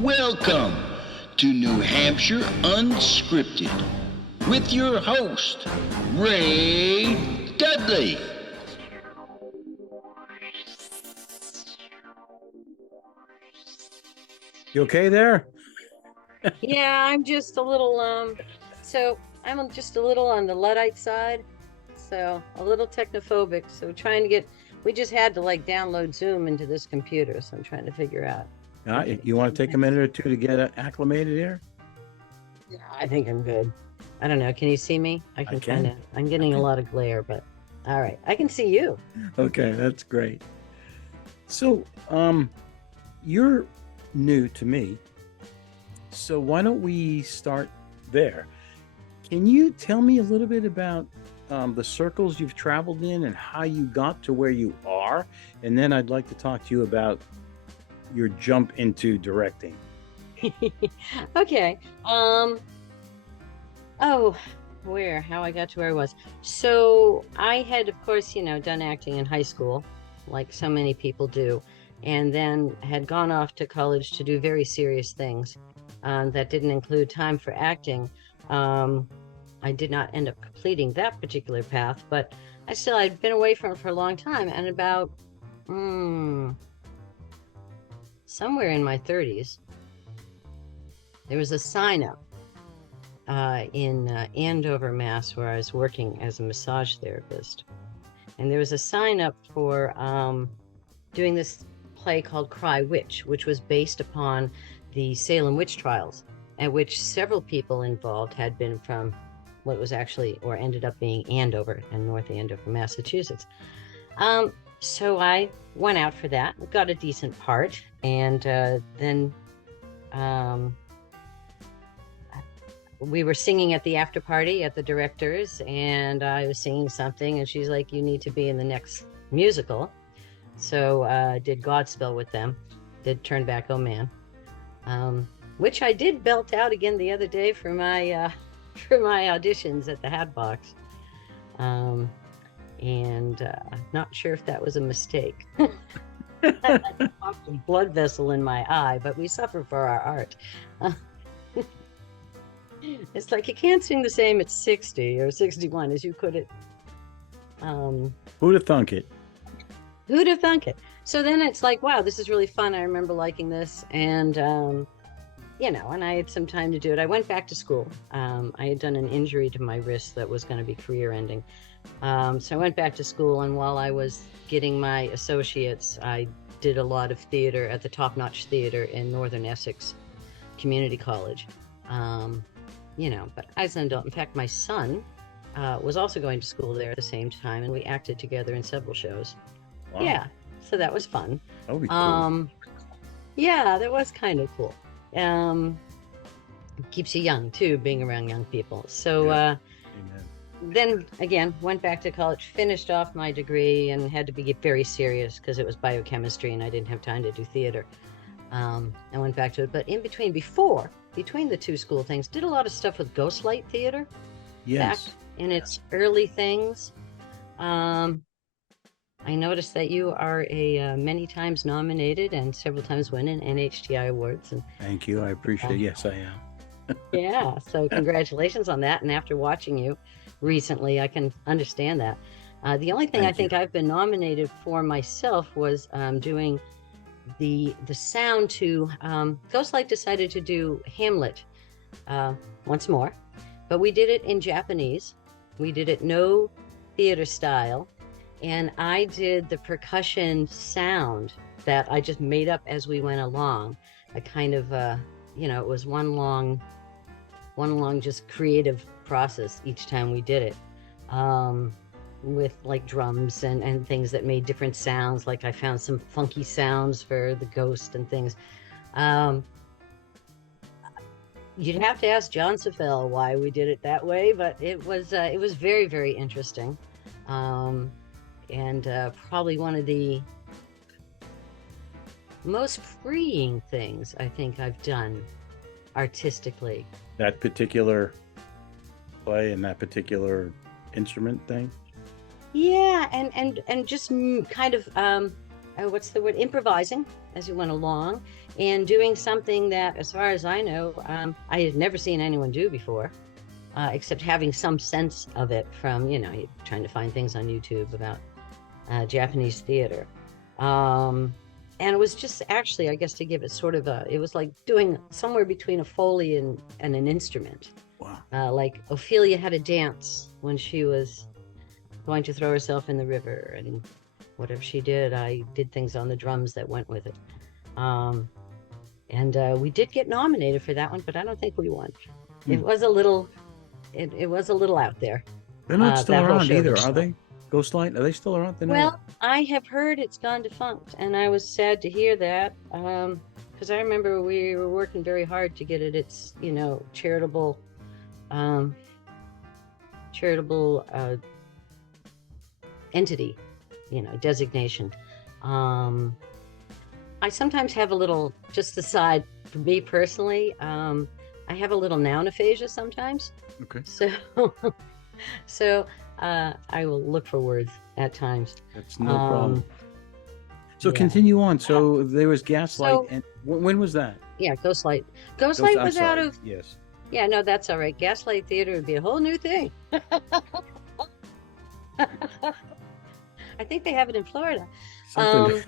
Welcome to New Hampshire Unscripted with your host, Ray Dudley. You okay there? Yeah, I'm just a little so I'm just a little on the Luddite side, so a little technophobic. So we just had to like download Zoom into this computer, so I'm trying to figure out. You want to take a minute or two to get acclimated here? Yeah, I think I'm good. I don't know. Can you see me? I can. I'm getting a lot of glare, but all right. I can see you. Okay, that's great. So, you're new to me, so why don't we start there? Can you tell me a little bit about the circles you've traveled in and how you got to where you are? And then I'd like to talk to you about your jump into directing. Okay. How I got to where I was. So I had, of course, done acting in high school, like so many people do, and then had gone off to college to do very serious things that didn't include time for acting. I did not end up completing that particular path, but I'd been away from it for a long time, and about somewhere in my 30s, there was a sign up in Andover, Mass, where I was working as a massage therapist. And there was a sign up for doing this play called Cry Witch, which was based upon the Salem witch trials, at which several people involved had been from what was actually, or ended up being, Andover and North Andover, Massachusetts. So I went out for that, got a decent part, and then we were singing at the after party at the director's, and I was singing something, and she's like, "You need to be in the next musical." So did Godspell with them, did Turn Back, Oh Man, which I did belt out again the other day for my auditions at the Hatbox. And not sure if that was a mistake. I popped a blood vessel in my eye, but we suffer for our art. It's like you can't sing the same at 60 or 61 as you could at... Who'd have thunk it? Who'd have thunk it? So then it's like, wow, this is really fun. I remember liking this. And, and I had some time to do it. I went back to school. I had done an injury to my wrist that was going to be career ending. So I went back to school, and while I was getting my associates, I did a lot of theater at the Top Notch Theater in Northern Essex Community College. But as an adult, in fact, my son was also going to school there at the same time, and we acted together in several shows. Wow. Yeah, so that was fun. That would be cool. Yeah, that was kind of cool. Keeps you young too, being around young people. So Amen. Then again, went back to college, finished off my degree, and had to be very serious because it was biochemistry and I didn't have time to do theater. I went back to it, but in between the two school things, did a lot of stuff with Ghostlight Theater. Yes. Back in its early things. I noticed that you are a many times nominated and several times winning NHTI awards. And thank you. I appreciate it. Yes, I am. Yeah. So congratulations on that. And after watching you recently, I can understand that. The only thing I think I've been nominated for myself was doing the sound to Ghostlight decided to do Hamlet once more, but we did it in Japanese. We did it no theater style, and I did the percussion sound that I just made up as we went along. I kind of it was one long just creative process each time we did it, with like drums and things that made different sounds. Like I found some funky sounds for the ghost and things. You'd have to ask John Safel why we did it that way, but it was very, very interesting, and probably one of the most freeing things I think I've done artistically. That particular play and that particular instrument thing? Yeah, and just kind of what's the word, improvising as you went along, and doing something that, as far as I know, I had never seen anyone do before, except having some sense of it from, trying to find things on YouTube about Japanese theater. And it was just actually, I guess, to give it sort of it was like doing somewhere between a Foley and an instrument. Wow. Like Ophelia had a dance when she was going to throw herself in the river, and whatever she did, I did things on the drums that went with it. And we did get nominated for that one, but I don't think we won. It was a little, it was a little out there. They're not still that whole around show either, was are fun. they? Ghostlight, are they still around? They're not Well, I have heard it's gone defunct, and I was sad to hear that, because I remember we were working very hard to get it its, charitable entity, designation. I sometimes have a little, just aside for me personally, I have a little noun aphasia sometimes. Okay. So I will look for words at times. That's no problem. So yeah. continue on. So there was Gaslight, So- and when was that? Yeah, Ghostlight. Ghostlight I'm was out sorry. of. Yes. Yeah, no, that's all right. Gaslight Theater would be a whole new thing. I think they have it in Florida. Something,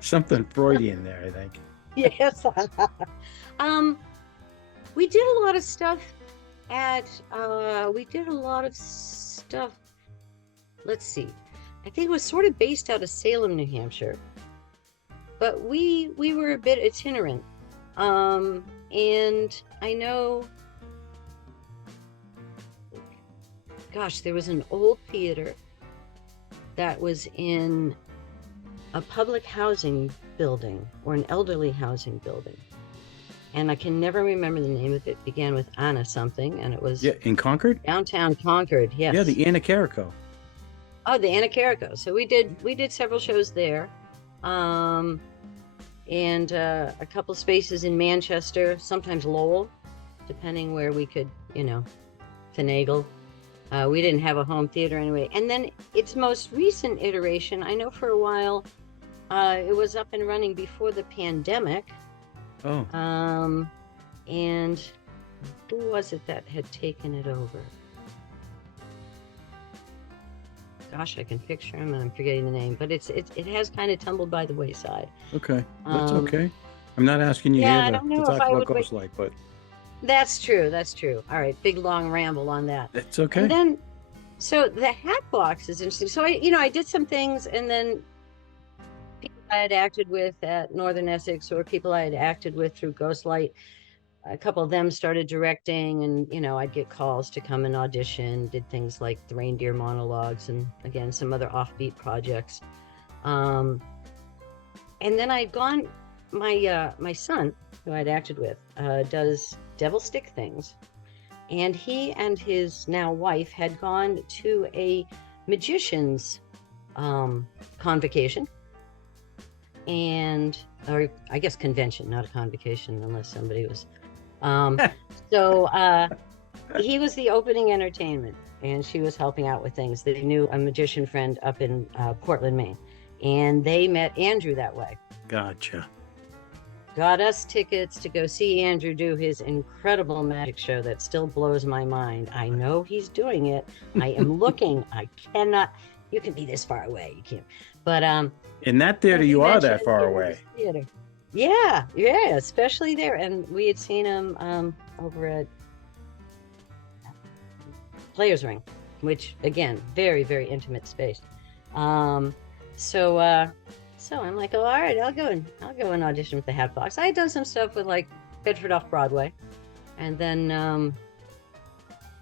something Freudian there, I think. Yes. We did a lot of stuff let's see. I think it was sort of based out of Salem, New Hampshire. But we were a bit itinerant. And I know, gosh, there was an old theater that was in a public housing building or an elderly housing building. And I can never remember the name of it. It began with Anna something, and it was In Concord? downtown Concord. Yes. Yeah, the Anna Carrico. Oh, the Anna Carrico. So we did several shows there, and a couple spaces in Manchester, sometimes Lowell, depending where we could, finagle. We didn't have a home theater anyway. And then its most recent iteration, I know for a while, it was up and running before the pandemic. Oh. And who was it that had taken it over? Gosh, I can picture him and I'm forgetting the name, but it has kind of tumbled by the wayside. Okay. That's okay. I'm not asking you yeah, I here don't to know talk if I about would Ghostlight, but That's true. All right, big long ramble on that. it's okay. And then, so the hat box is interesting. So I did some things, and then people I had acted with at Northern Essex, or people I had acted with through Ghostlight, a couple of them started directing, and I'd get calls to come and audition. Did things like the Reindeer Monologues, and again some other offbeat projects. And then I'd gone. My son, who I'd acted with, does devil stick things. And he and his now wife had gone to a magician's convocation, or I guess convention, not a convocation, unless somebody was. So he was the opening entertainment, and she was helping out with things. They knew a magician friend up in Portland, Maine, and they met Andrew that way. Gotcha. Got us tickets to go see Andrew do his incredible magic show that still blows my mind. I know he's doing it. I am looking. I cannot. You can be this far away. You can't. But In that theater, you are that far away. Theater. Yeah, especially there. And we had seen him over at Players Ring, which again, very, very intimate space. So I'm like, oh, all right, I'll go and audition with the Hatbox. I had done some stuff with like Bedford Off-Broadway, and then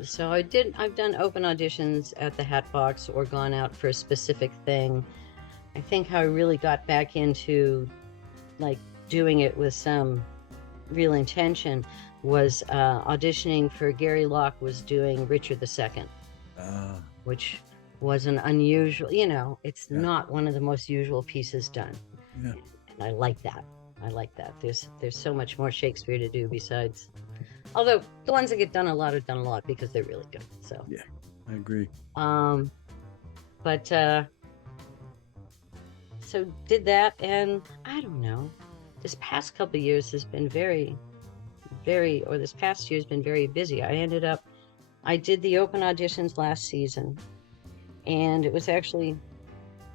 so I've done open auditions at the Hatbox or gone out for a specific thing. I think how I really got back into like doing it with some real intention was auditioning for Gary Locke was doing Richard II, which was an unusual, it's not one of the most usual pieces done. Yeah. And I like that. There's so much more Shakespeare to do besides, although the ones that get done a lot are done a lot because they're really good. So Yeah, I agree. But so did that, and I don't know. this past couple of years has been or this past year has been very busy. I did the open auditions last season, and it was actually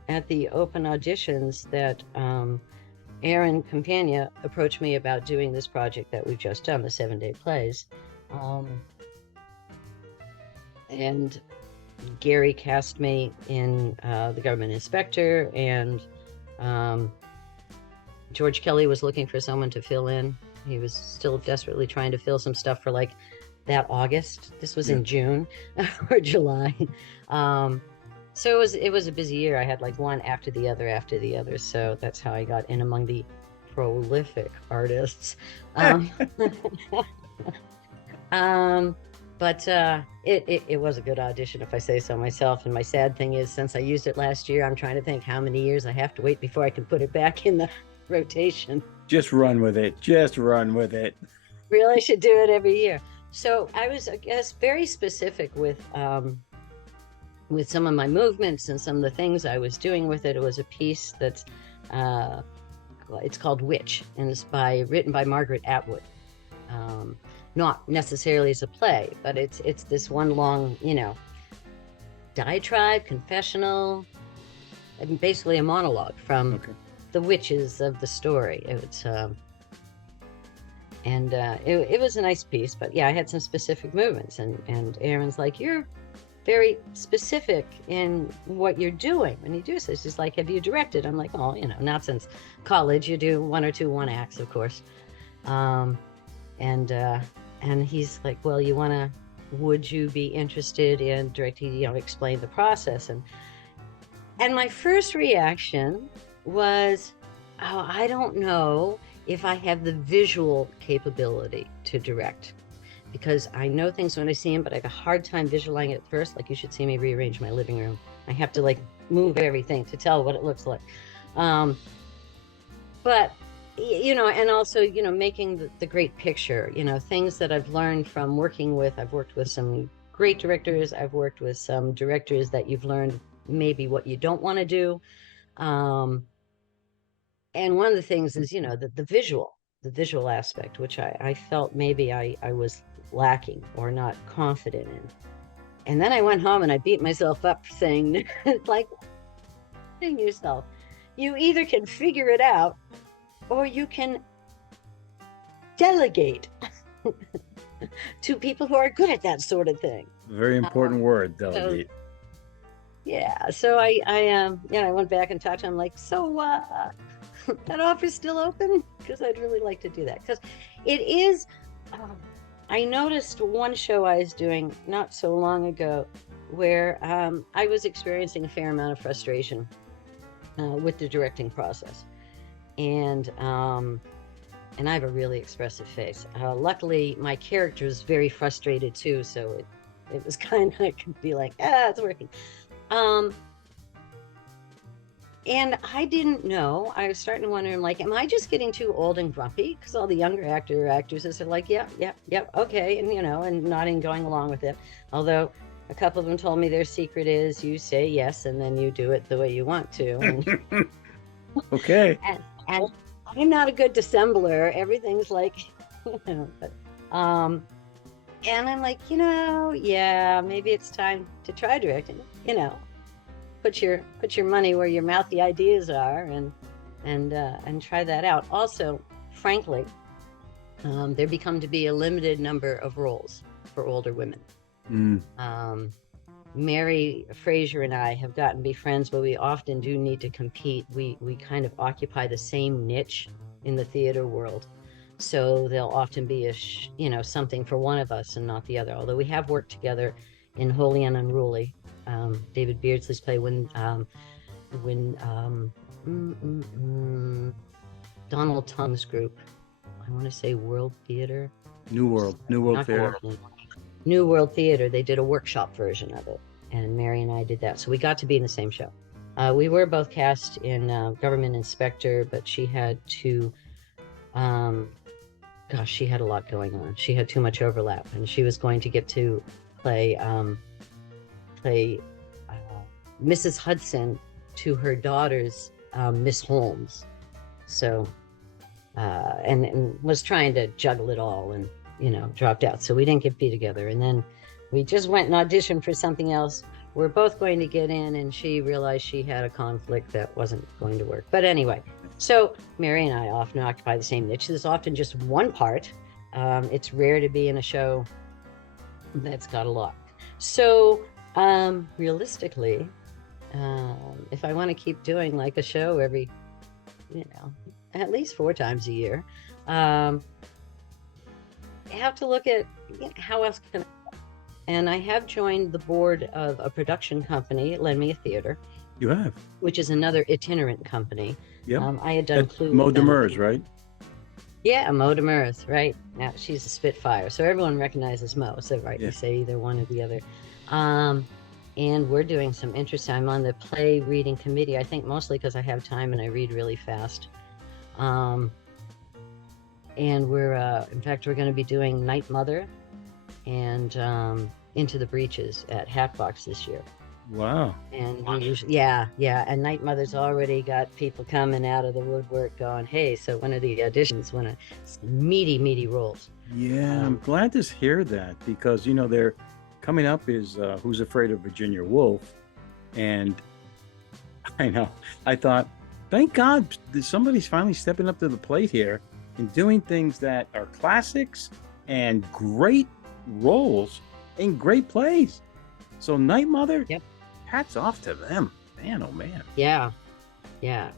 at the open auditions that Aaron Campagna approached me about doing this project that we've just done, the 7-day plays. And Gary cast me in the government inspector, and George Kelly was looking for someone to fill in. He was still desperately trying to fill some stuff for like that August. This was in June or July. So it was a busy year. I had like one after the other. So that's how I got in among the prolific artists. But it was a good audition, if I say so myself. And my sad thing is, since I used it last year, I'm trying to think how many years I have to wait before I can put it back in the rotation. Just run with it. Just run with it. Really should do it every year. So I was, I guess, very specific with some of my movements and some of the things I was doing with it. It was a piece that's, it's called Witch, and it's written by Margaret Atwood. Not necessarily as a play, but it's this one long, diatribe, confessional, and basically a monologue from the witches of the story. It was a nice piece, but yeah, I had some specific movements, and Aaron's like, you're very specific in what you're doing when you do this. He's like, have you directed? I'm like, oh, not since college. You do one or two one-acts, of course. And he's like, well, would you be interested in directing, explain the process? And my first reaction was, oh, I don't know if I have the visual capability to direct, because I know things when I see them, but I have a hard time visualizing it at first. Like, you should see me rearrange my living room. I have to move everything to tell what it looks like. But and also, making the great picture, things that I've learned from working with. I've worked with some great directors. I've worked with some directors that you've learned maybe what you don't want to do. And one of the things is, the visual aspect, which I felt maybe I was lacking or not confident in. And then I went home and I beat myself up saying, yourself, you either can figure it out or you can delegate to people who are good at that sort of thing. Very important word, delegate. So I went back and talked to him, like, that offer's still open? Because I'd really like to do that. Because it is, I noticed one show I was doing not so long ago where I was experiencing a fair amount of frustration with the directing process. And I have a really expressive face. Luckily, my character is very frustrated too, so it was kind of, I could be like, it's working. And I didn't know. I was starting to wonder, like, am I just getting too old and grumpy? Because all the younger actresses are like, yep, okay, and and nodding, going along with it. Although a couple of them told me their secret is you say yes and then you do it the way you want to. And, okay. And I'm not a good dissembler. Everything's like, and I'm like, maybe it's time to try directing. Put your money where your mouthy ideas are, and try that out. Also, frankly, there become to be a limited number of roles for older women. Mary Fraser and I have gotten to be friends, but we often do need to compete. We kind of occupy the same niche in the theater world, so there'll often be something for one of us and not the other. Although we have worked together in Holy and Unruly, David Beardsley's play, when Donald Tung's group, I want to say World Theater, New World Theater. New World Theater, they did a workshop version of it, and Mary and I did that, so we got to be in the same show. We were both cast in Government Inspector, but she had to she had a lot going on. She had too much overlap, and she was going to get to play Mrs. Hudson to her daughter's Miss Holmes. So and was trying to juggle it all, and dropped out. So we didn't get be together. And then we just went and auditioned for something else. We're both going to get in, and she realized she had a conflict that wasn't going to work. But anyway, so Mary and I often occupy the same niche. There's often just one part. It's rare to be in a show that's got a lot. So realistically, if I want to keep doing like a show every, at least 4 times a year, I have to look at how else can I. And I have joined the board of a production company, Lend Me a Theater. You have? Which is another itinerant company. Yeah. I had done Clue. Mo Demers, right? Yeah, Mo Demers, right. Now she's a Spitfire. So everyone recognizes Mo. So right, you say either one or the other. And we're doing some interesting. I'm on the play reading committee, I think mostly because I have time and I read really fast. And we're, in fact, we're going to be doing Night Mother and Into the Breaches at Hatbox this year. Wow. And we usually, and Night Mother's already got people coming out of the woodwork going, hey, so one of the auditions, one of meaty roles. Yeah, I'm glad to hear that, because they're coming up is Who's Afraid of Virginia Woolf, and I thought, thank God somebody's finally stepping up to the plate here and doing things that are classics and great roles in great plays. So Night Mother, hats off to them. Man, oh man. Yeah.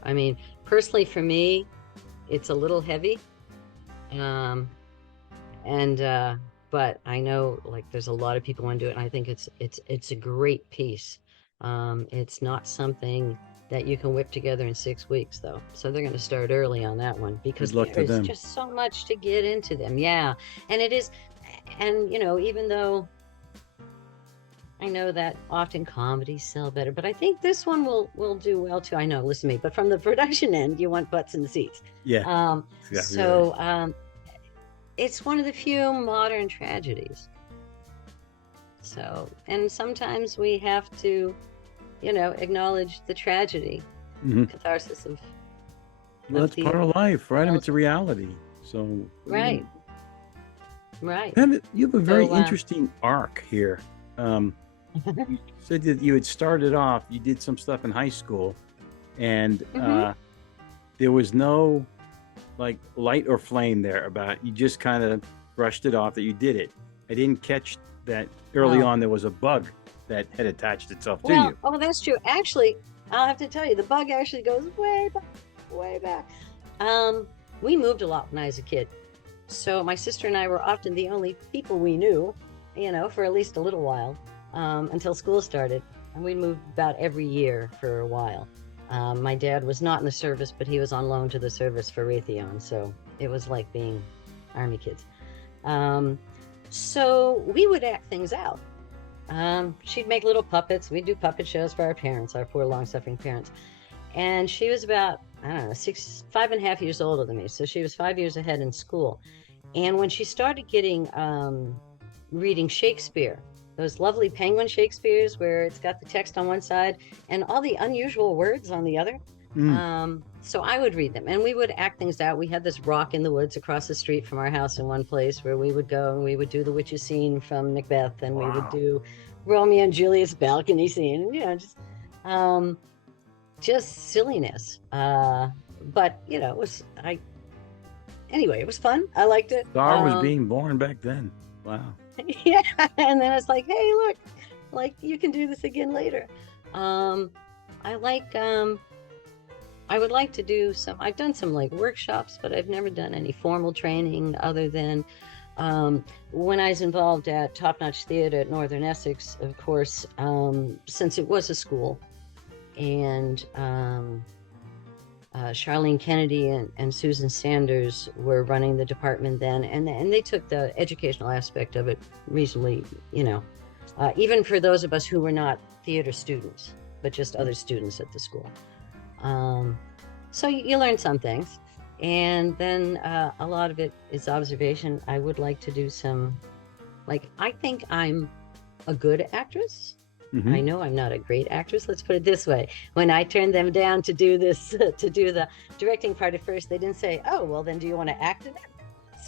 I mean, personally for me, it's a little heavy. But I know like there's a lot of people want to do it, and I think it's a great piece. It's not something that you can whip together in 6 weeks though. So they're going to start early on that one, because there's just so much to get into them. Yeah. And it is, and even though I know that often comedies sell better, but I think this one will do well too. I know, listen to me, but from the production end, you want butts in the seats. Yeah. It's one of the few modern tragedies. So, and sometimes we have to, acknowledge the tragedy, catharsis of. Well, that's part of life, right? I mean, it's a reality. So. Right. You have a very interesting arc here. You said that you had started off, you did some stuff in high school, and there was no like light or flame there about, you just kind of brushed it off that you did it. I didn't catch that early on there was a bug that had attached itself to you. Oh, that's true. Actually, I'll have to tell you, the bug actually goes way back. We moved a lot when I was a kid. So my sister and I were often the only people we knew, for at least a little while, until school started. And we moved about every year for a while. My dad was not in the service, but he was on loan to the service for Raytheon. So it was like being Army kids. So we would act things out. She'd make little puppets. We'd do puppet shows for our parents, our poor long-suffering parents. And she was about, 5.5 years older than me. So she was 5 years ahead in school. And when she started getting, reading Shakespeare, those lovely Penguin Shakespeares where it's got the text on one side and all the unusual words on the other. So I would read them and we would act things out. We had this rock in the woods across the street from our house in one place where we would go and we would do the witches scene from Macbeth, and we would do Romeo and Juliet's balcony scene, just silliness. But it was, it was fun. I liked it. Star was being born back then. Wow. Yeah. And then it's like, hey, look, like you can do this again later. I would like to do I've done some like workshops, but I've never done any formal training other than when I was involved at Top Notch Theater at Northern Essex, of course, since it was a school, and Charlene Kennedy and Susan Sanders were running the department then, and they took the educational aspect of it reasonably, even for those of us who were not theater students, but just other students at the school. So you learn some things, and then a lot of it is observation. I would like to do some, I think I'm a good actress. Mhm. I know I'm not a great actress. Let's put it this way. When I turned them down to do this, to do the directing part at first, they didn't say, "Oh, well, then do you want to act in it?"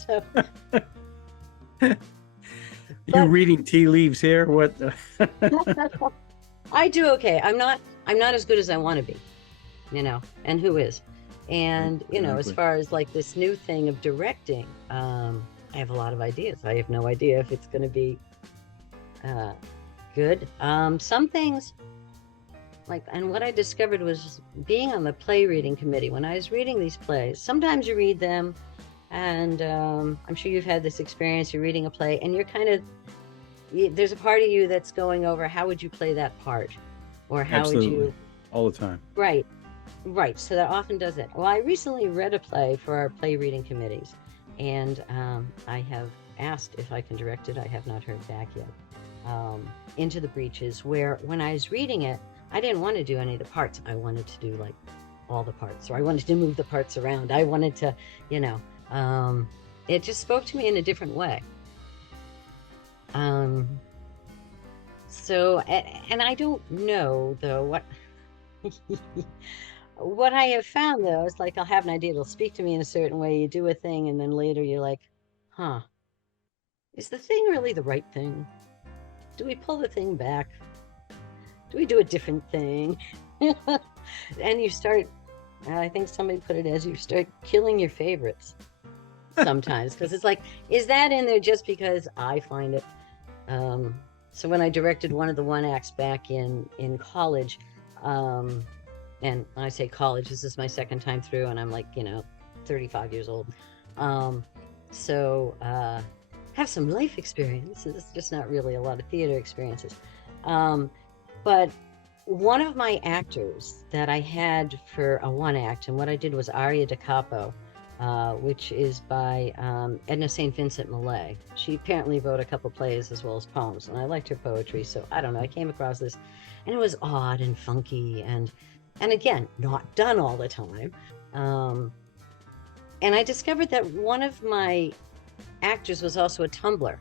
So, You but reading tea leaves here? What? I do okay. I'm not as good as I want to be, and who is? And, as Exactly. far as like this new thing of directing, I have a lot of ideas. I have no idea if it's going to be uh, good. Some things, and what I discovered was being on the play reading committee. When I was reading these plays, sometimes you read them, and I'm sure you've had this experience. You're reading a play, and you're kind of there's a part of you that's going over how would you play that part, or how would Absolutely. you All the time. right. Right, so that often does it. Well, I recently read a play for our play reading committees, and I have asked if I can direct it. I have not heard back yet. Into the Breaches, where when I was reading it, I didn't want to do any of the parts. I wanted to do like all the parts, or I wanted to move the parts around. I wanted to, it just spoke to me in a different way. Um, and I don't know though what I have found though is like I'll have an idea, it'll speak to me in a certain way. You do a thing, and then later you're like, huh, is the thing really the right thing? Do we pull the thing back? Do we do a different thing? And you start, I think somebody put it as you start killing your favorites sometimes, because it's like, is that in there just because I find it? So when I directed one of the one acts back in college, and when I say college, this is my second time through, and I'm like, 35 years old. So have some life experiences, just not really a lot of theater experiences. But one of my actors that I had for a one act, and what I did was Aria da Capo, which is by Edna St. Vincent Millay. She apparently wrote a couple plays as well as poems, and I liked her poetry, so I don't know, I came across this, and it was odd and funky, and again, not done all the time. And I discovered that one of my actors was also a tumbler.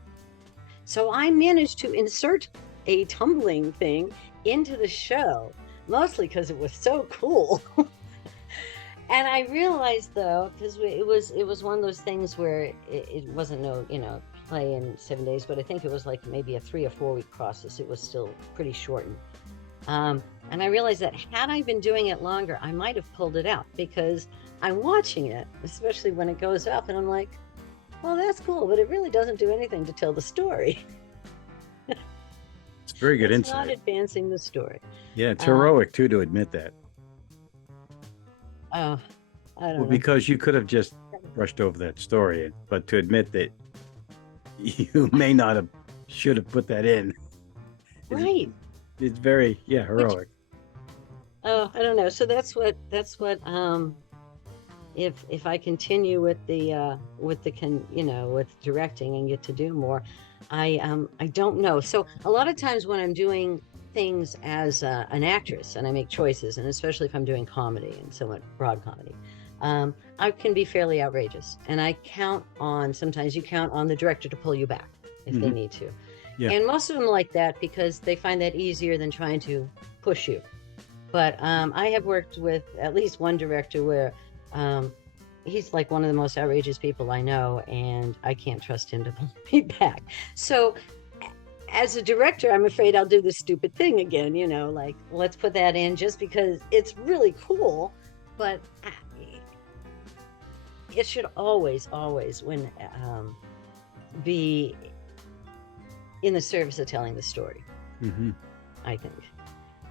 So I managed to insert a tumbling thing into the show, mostly because it was so cool. And I realized though, because it was one of those things where it wasn't no play in 7 days, but I think it was like maybe a 3 or 4 week process. It was still pretty shortened. And I realized that had I been doing it longer, I might have pulled it out, because I'm watching it, especially when it goes up, and I'm like, well, that's cool, but it really doesn't do anything to tell the story. It's very good It's not insight. advancing the story. Yeah, it's heroic too to admit that. Oh, I don't Well, know. because you could have just brushed over that story, but to admit that you may not have, should have put that in. Right. It's very, heroic. Oh, I don't know. So that's what if I continue with with directing and get to do more, I don't know. So a lot of times when I'm doing things as an actress and I make choices, and especially if I'm doing comedy and somewhat broad comedy, I can be fairly outrageous, and sometimes you count on the director to pull you back if they need to. Yeah. And most of them like that because they find that easier than trying to push you. But I have worked with at least one director where he's like one of the most outrageous people I know, and I can't trust him to pull me back. So as a director, I'm afraid I'll do this stupid thing again, like, let's put that in just because it's really cool. But it should always be in the service of telling the story. Mm-hmm. I think.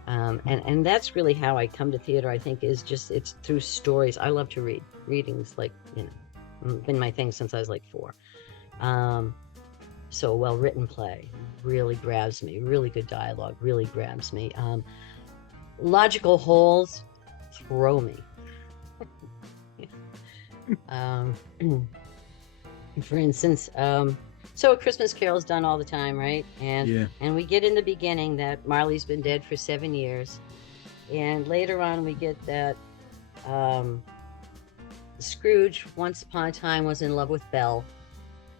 And that's really how I come to theater, I think, is just, it's through stories. I love to read. Reading's like, been my thing since I was like 4. So a well-written play really grabs me. Really good dialogue really grabs me. Logical holes throw me. For instance, so A Christmas Carol's done all the time, right? And we get in the beginning that Marley's been dead for 7 years. And later on we get that Scrooge, once upon a time, was in love with Belle,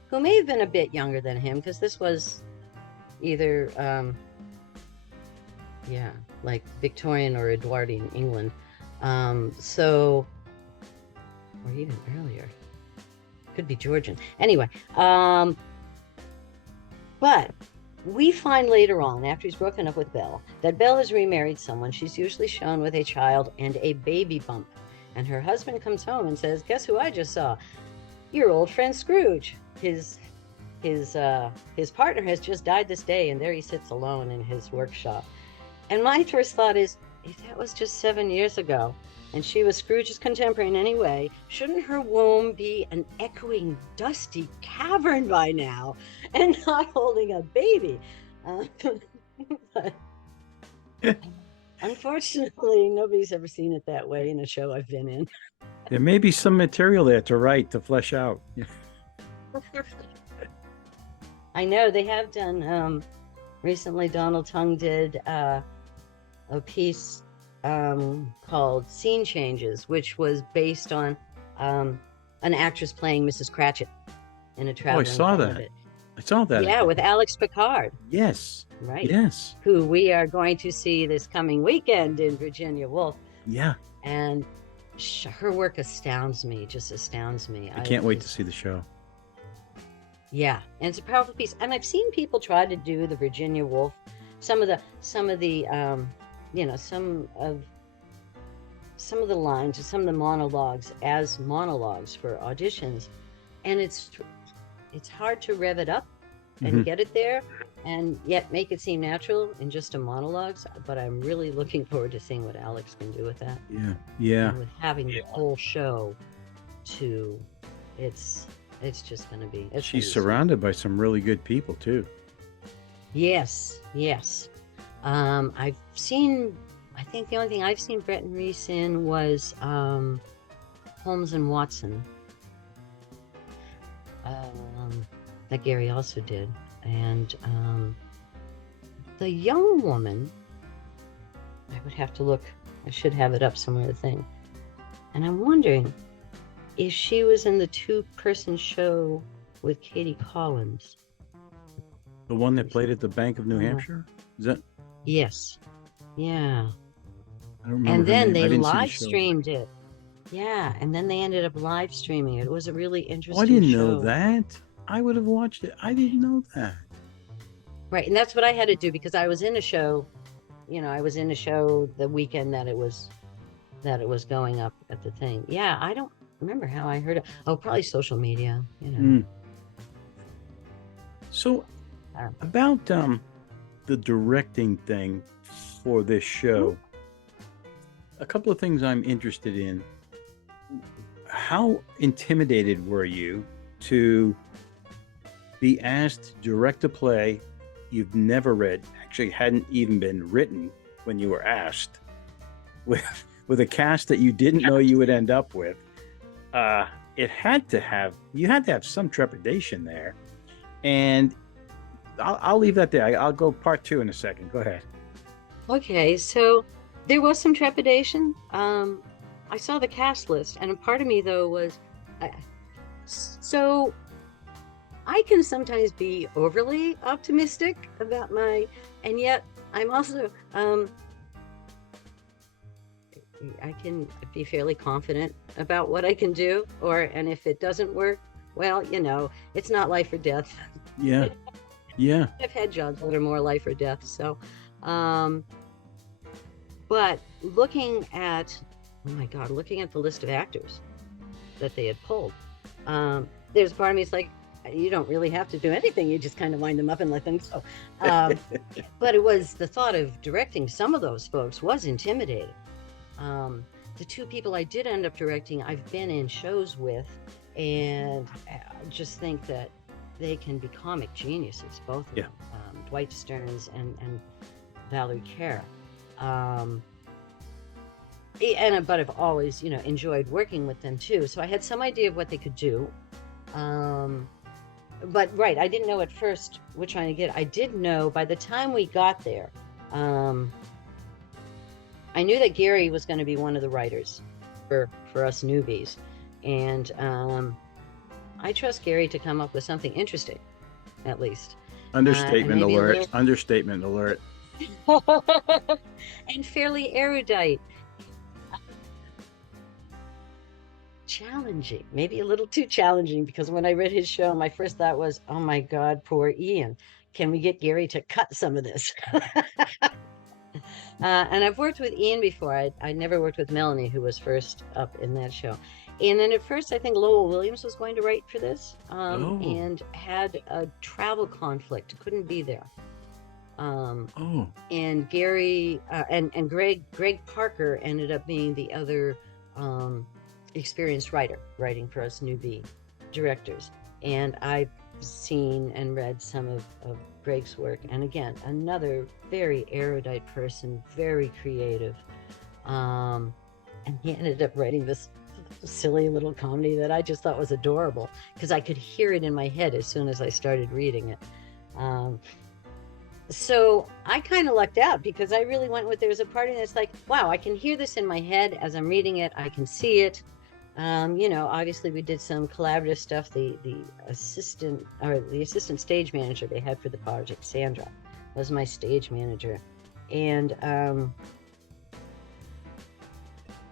who may have been a bit younger than him, because this was either Yeah, like Victorian or Edwardian England. So, or even earlier. Could be Georgian. Anyway, but we find later on, after he's broken up with Belle, that Belle has remarried someone. She's usually shown with a child and a baby bump. And her husband comes home and says, "Guess who I just saw? Your old friend Scrooge. His partner has just died this day, and there he sits alone in his workshop." And my first thought is, if that was just 7 years ago, and she was Scrooge's contemporary in any way, shouldn't her womb be an echoing, dusty cavern by now, and not holding a baby? But unfortunately, nobody's ever seen it that way in a show I've been in. There may be some material there to write, to flesh out. I know they have done. Recently, Donald Tongue did a piece called Scene Changes, which was based on an actress playing Mrs. Cratchit in a traveling. Oh, I saw that. I saw that. Yeah, with Alex Picard. Yes. Right. Yes. Who we are going to see this coming weekend in Virginia Woolf. Yeah. And her work astounds me, just astounds me. I can't wait to see the show. Yeah, and it's a powerful piece. And I've seen people try to do the Virginia Woolf, some of the lines or some of the monologues as monologues for auditions, and it's hard to rev it up and get it there, and yet make it seem natural in just a monologues. But I'm really looking forward to seeing what Alex can do with that. Yeah. And with having the whole show, it's just going to be. She's surrounded by some really good people too. Yes. I've seen. I think the only thing I've seen Brett and Reese in was Holmes and Watson. That Gary also did, and the young woman. I would have to look. I should have it up somewhere. The thing, and I'm wondering if she was in the 2-person show with Katie Collins. The one that played at the Bank of New Hampshire? Is that? Yes. Yeah. I don't remember. And then they live streamed it. Yeah, and then they ended up live streaming it. It was a really interesting I didn't show. know that. I would have watched it. I didn't know that. Right, and that's what I had to do because I was in a show. I was in a show the weekend that it was going up at the thing. Yeah, I don't remember how I heard it. Oh, probably social media. So, about the directing thing for this show, a couple of things I'm interested in. How intimidated were you to be asked to direct a play you've never read, actually hadn't even been written when you were asked, with a cast that you didn't know you would end up with? You had to have some trepidation there, and I'll leave that there. I'll go part 2 in a second. Go ahead. Okay, so there was some trepidation. I saw the cast list, and a part of me though was, so I can sometimes be overly optimistic about and yet I'm also, I can be fairly confident about what I can do, and if it doesn't work, well, it's not life or death. Yeah. I've had jobs that are more life or death. So, but looking at the list of actors that they had pulled, there's a part of me is like, you don't really have to do anything. You just kind of wind them up and let them go. But it was the thought of directing some of those folks was intimidating. The 2 people I did end up directing, I've been in shows with, and I just think that they can be comic geniuses, both of them. Dwight Stearns and Valerie Cara. But I've always, enjoyed working with them too. So I had some idea of what they could do. But right, I didn't know at first which one to get. I did know by the time we got there, I knew that Gary was going to be one of the writers for us newbies. And I trust Gary to come up with something interesting, at least. Understatement alert. Understatement alert. and fairly erudite. Challenging, maybe a little too challenging, because when I read his show, my first thought was, oh my God, poor Ian. Can we get Gary to cut some of this? And I've worked with Ian before. I never worked with Melanie, who was first up in that show. And then at first, I think Lowell Williams was going to write for this, and had a travel conflict, couldn't be there. And Gary and Greg Parker ended up being the other experienced writer, writing for us newbie directors. And I've seen and read some of Greg's work, and again, another very erudite person, very creative, and he ended up writing this silly little comedy that I just thought was adorable, because I could hear it in my head as soon as I started reading it. So I kind of lucked out, because I really went with, there's a part of that's like, wow, I can hear this in my head as I'm reading it. I can see it. Obviously we did some collaborative stuff. The assistant stage manager they had for the project, Sandra, was my stage manager. And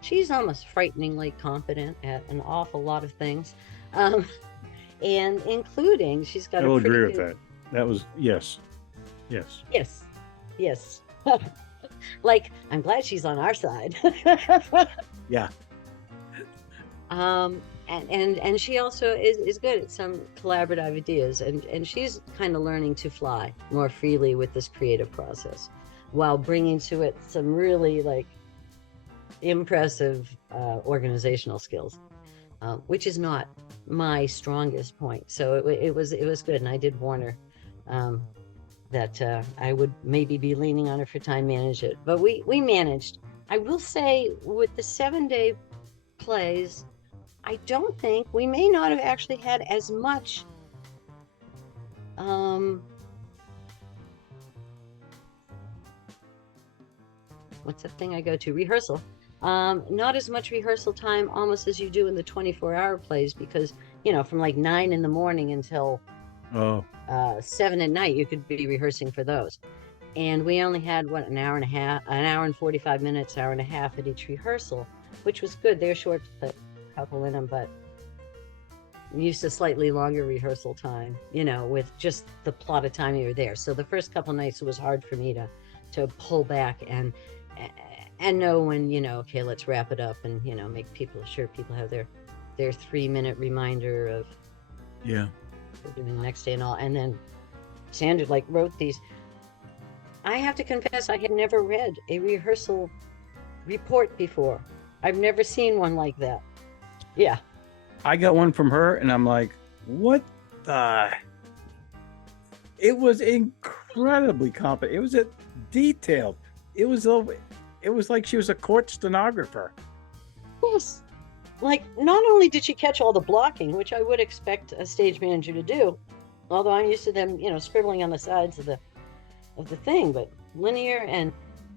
she's almost frighteningly competent at an awful lot of things. And including, she's got I will agree with that. That was, yes. Like, I'm glad she's on our side. Yeah. And she also is good at some collaborative ideas, and she's kind of learning to fly more freely with this creative process, while bringing to it some really like impressive organizational skills, which is not my strongest point. So it was good, and I did warn her that I would maybe be leaning on her for time manage it, but we managed. I will say, with the 7-day plays, I don't think we may not have actually had as much what's the thing I go to? Rehearsal. Not as much rehearsal time almost as you do in the 24-hour plays, because, from like 9 in the morning until 7 at night, you could be rehearsing for those. And we only had, an hour and 45 minutes, hour and a half at each rehearsal, which was good. They're short to put a couple in them, but I'm used to slightly longer rehearsal time, with just the plot of time you were there. So the first couple nights, it was hard for me to pull back and know when, okay, let's wrap it up, and, make sure people have their 3-minute reminder of doing the next day and all. And then Sandra wrote these. I have to confess, I had never read a rehearsal report before. I've never seen one like that. Yeah. I got one from her, and I'm like, what the? It was incredibly competent. It was detailed. It was like she was a court stenographer. Yes. Like, not only did she catch all the blocking, which I would expect a stage manager to do, although I'm used to them, scribbling on the sides of the thing, but linear, and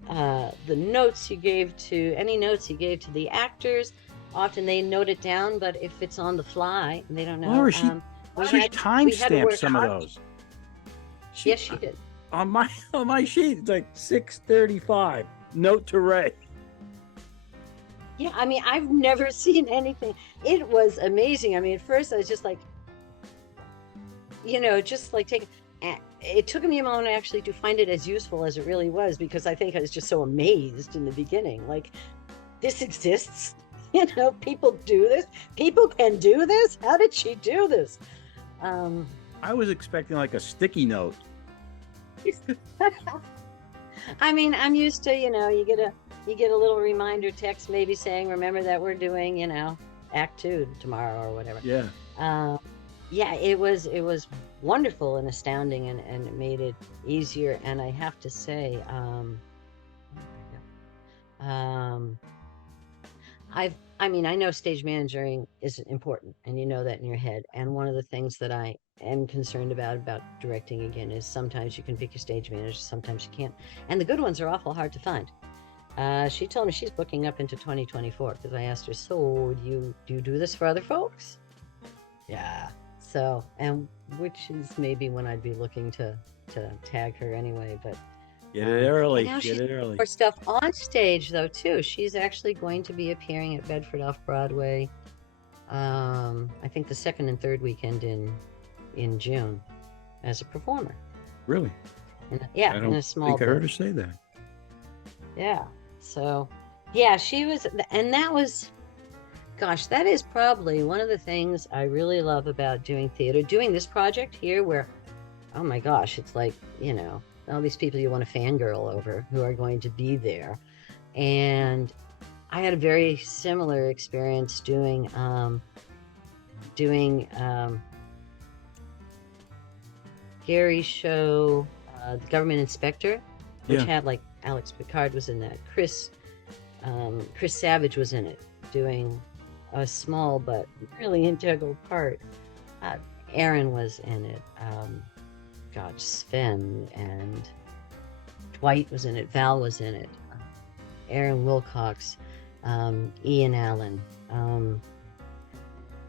the notes you gave to the actors, often they note it down, but if it's on the fly, they don't know. She timestamped some of those. Yes, she did. On my sheet, it's like 6:35. Note to Ray. Yeah, I've never seen anything. It was amazing. At first I was just like, taking. It took me a moment actually to find it as useful as it really was, because I think I was just so amazed in the beginning. Like, this exists. People do this. People can do this. How did she do this? I was expecting like a sticky note. I'm used to, you get a little reminder text, maybe saying, remember that we're doing, Act 2 tomorrow or whatever. Yeah. It was wonderful and astounding, and it made it easier. And I have to say, I know stage managing is important, and you know that in your head. And one of the things that I am concerned about directing again is sometimes you can pick your stage manager, sometimes you can't. And the good ones are awful hard to find. She told me she's booking up into 2024, because I asked her, so do you do this for other folks? Yeah. So, and which is maybe when I'd be looking to tag her anyway, but Get it early. And now Get she's it early. more stuff on stage though too. She's actually going to be appearing at Bedford Off-Broadway. I think the second and third weekend in June as a performer. Really? In a small. I think I heard her bit. say that. Yeah. So, yeah, she was, and that was, gosh, that is probably one of the things I really love about doing theater, doing this project here where, oh my gosh, it's like, all these people you want to fangirl over who are going to be there. And I had a very similar experience doing Gary's show, The Government Inspector, which had like Alex Picard was in that. Chris Savage was in it, doing a small but really integral part. Aaron was in it. Sven and Dwight was in it. Val was in it. Aaron Wilcox, Ian Allen.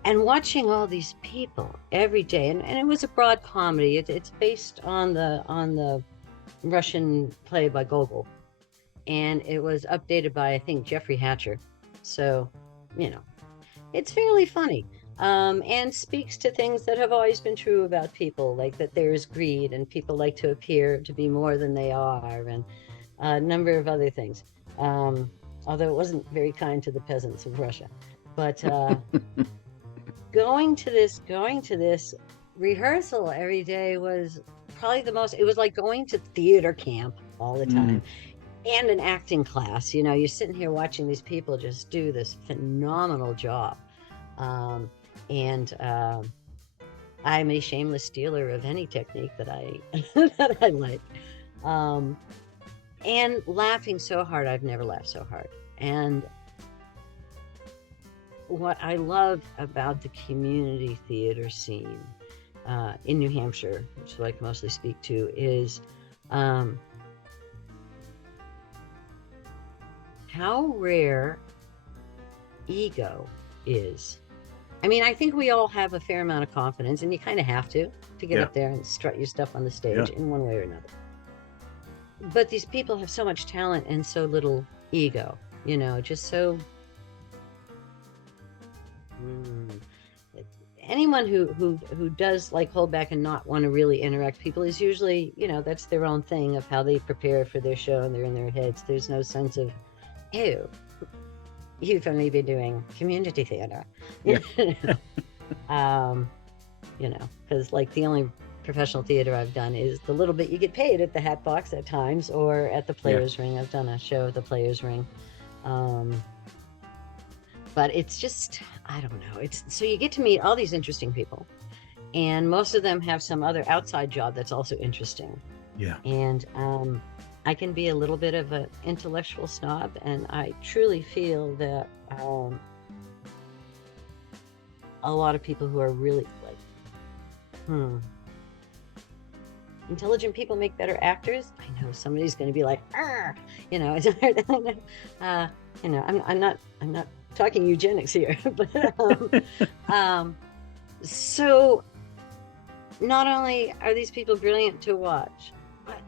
And watching all these people every day, and it was a broad comedy. It's based on the Russian play by Gogol, and it was updated by, I think, Jeffrey Hatcher. So, it's fairly funny, and speaks to things that have always been true about people, like that there's greed and people like to appear to be more than they are, and a number of other things. Although it wasn't very kind to the peasants of Russia, but going to this rehearsal every day was probably it was like going to theater camp all the time. And an acting class. You're sitting here watching these people just do this phenomenal job. And I'm a shameless stealer of any technique that I that I like. And laughing so hard, I've never laughed so hard. And what I love about the community theater scene in New Hampshire, which I mostly speak to, is how rare ego is. I mean, I think we all have a fair amount of confidence, and you kind of have to get up there and strut your stuff on the stage in one way or another. But these people have so much talent and so little ego, just so... Anyone who does hold back and not want to really interact with people is usually, that's their own thing of how they prepare for their show, and they're in their heads. There's no sense of, ew, you've only been doing community theater. Because the only professional theater I've done is the little bit you get paid at the Hat Box at times, or at the Players Ring. I've done a show at the Players Ring. But it's just, I don't know. So you get to meet all these interesting people, and most of them have some other outside job that's also interesting. Yeah. And I can be a little bit of an intellectual snob, and I truly feel that a lot of people who are really intelligent people make better actors. I know somebody's going to be like, it's hard. I'm not talking eugenics here, but so not only are these people brilliant to watch, but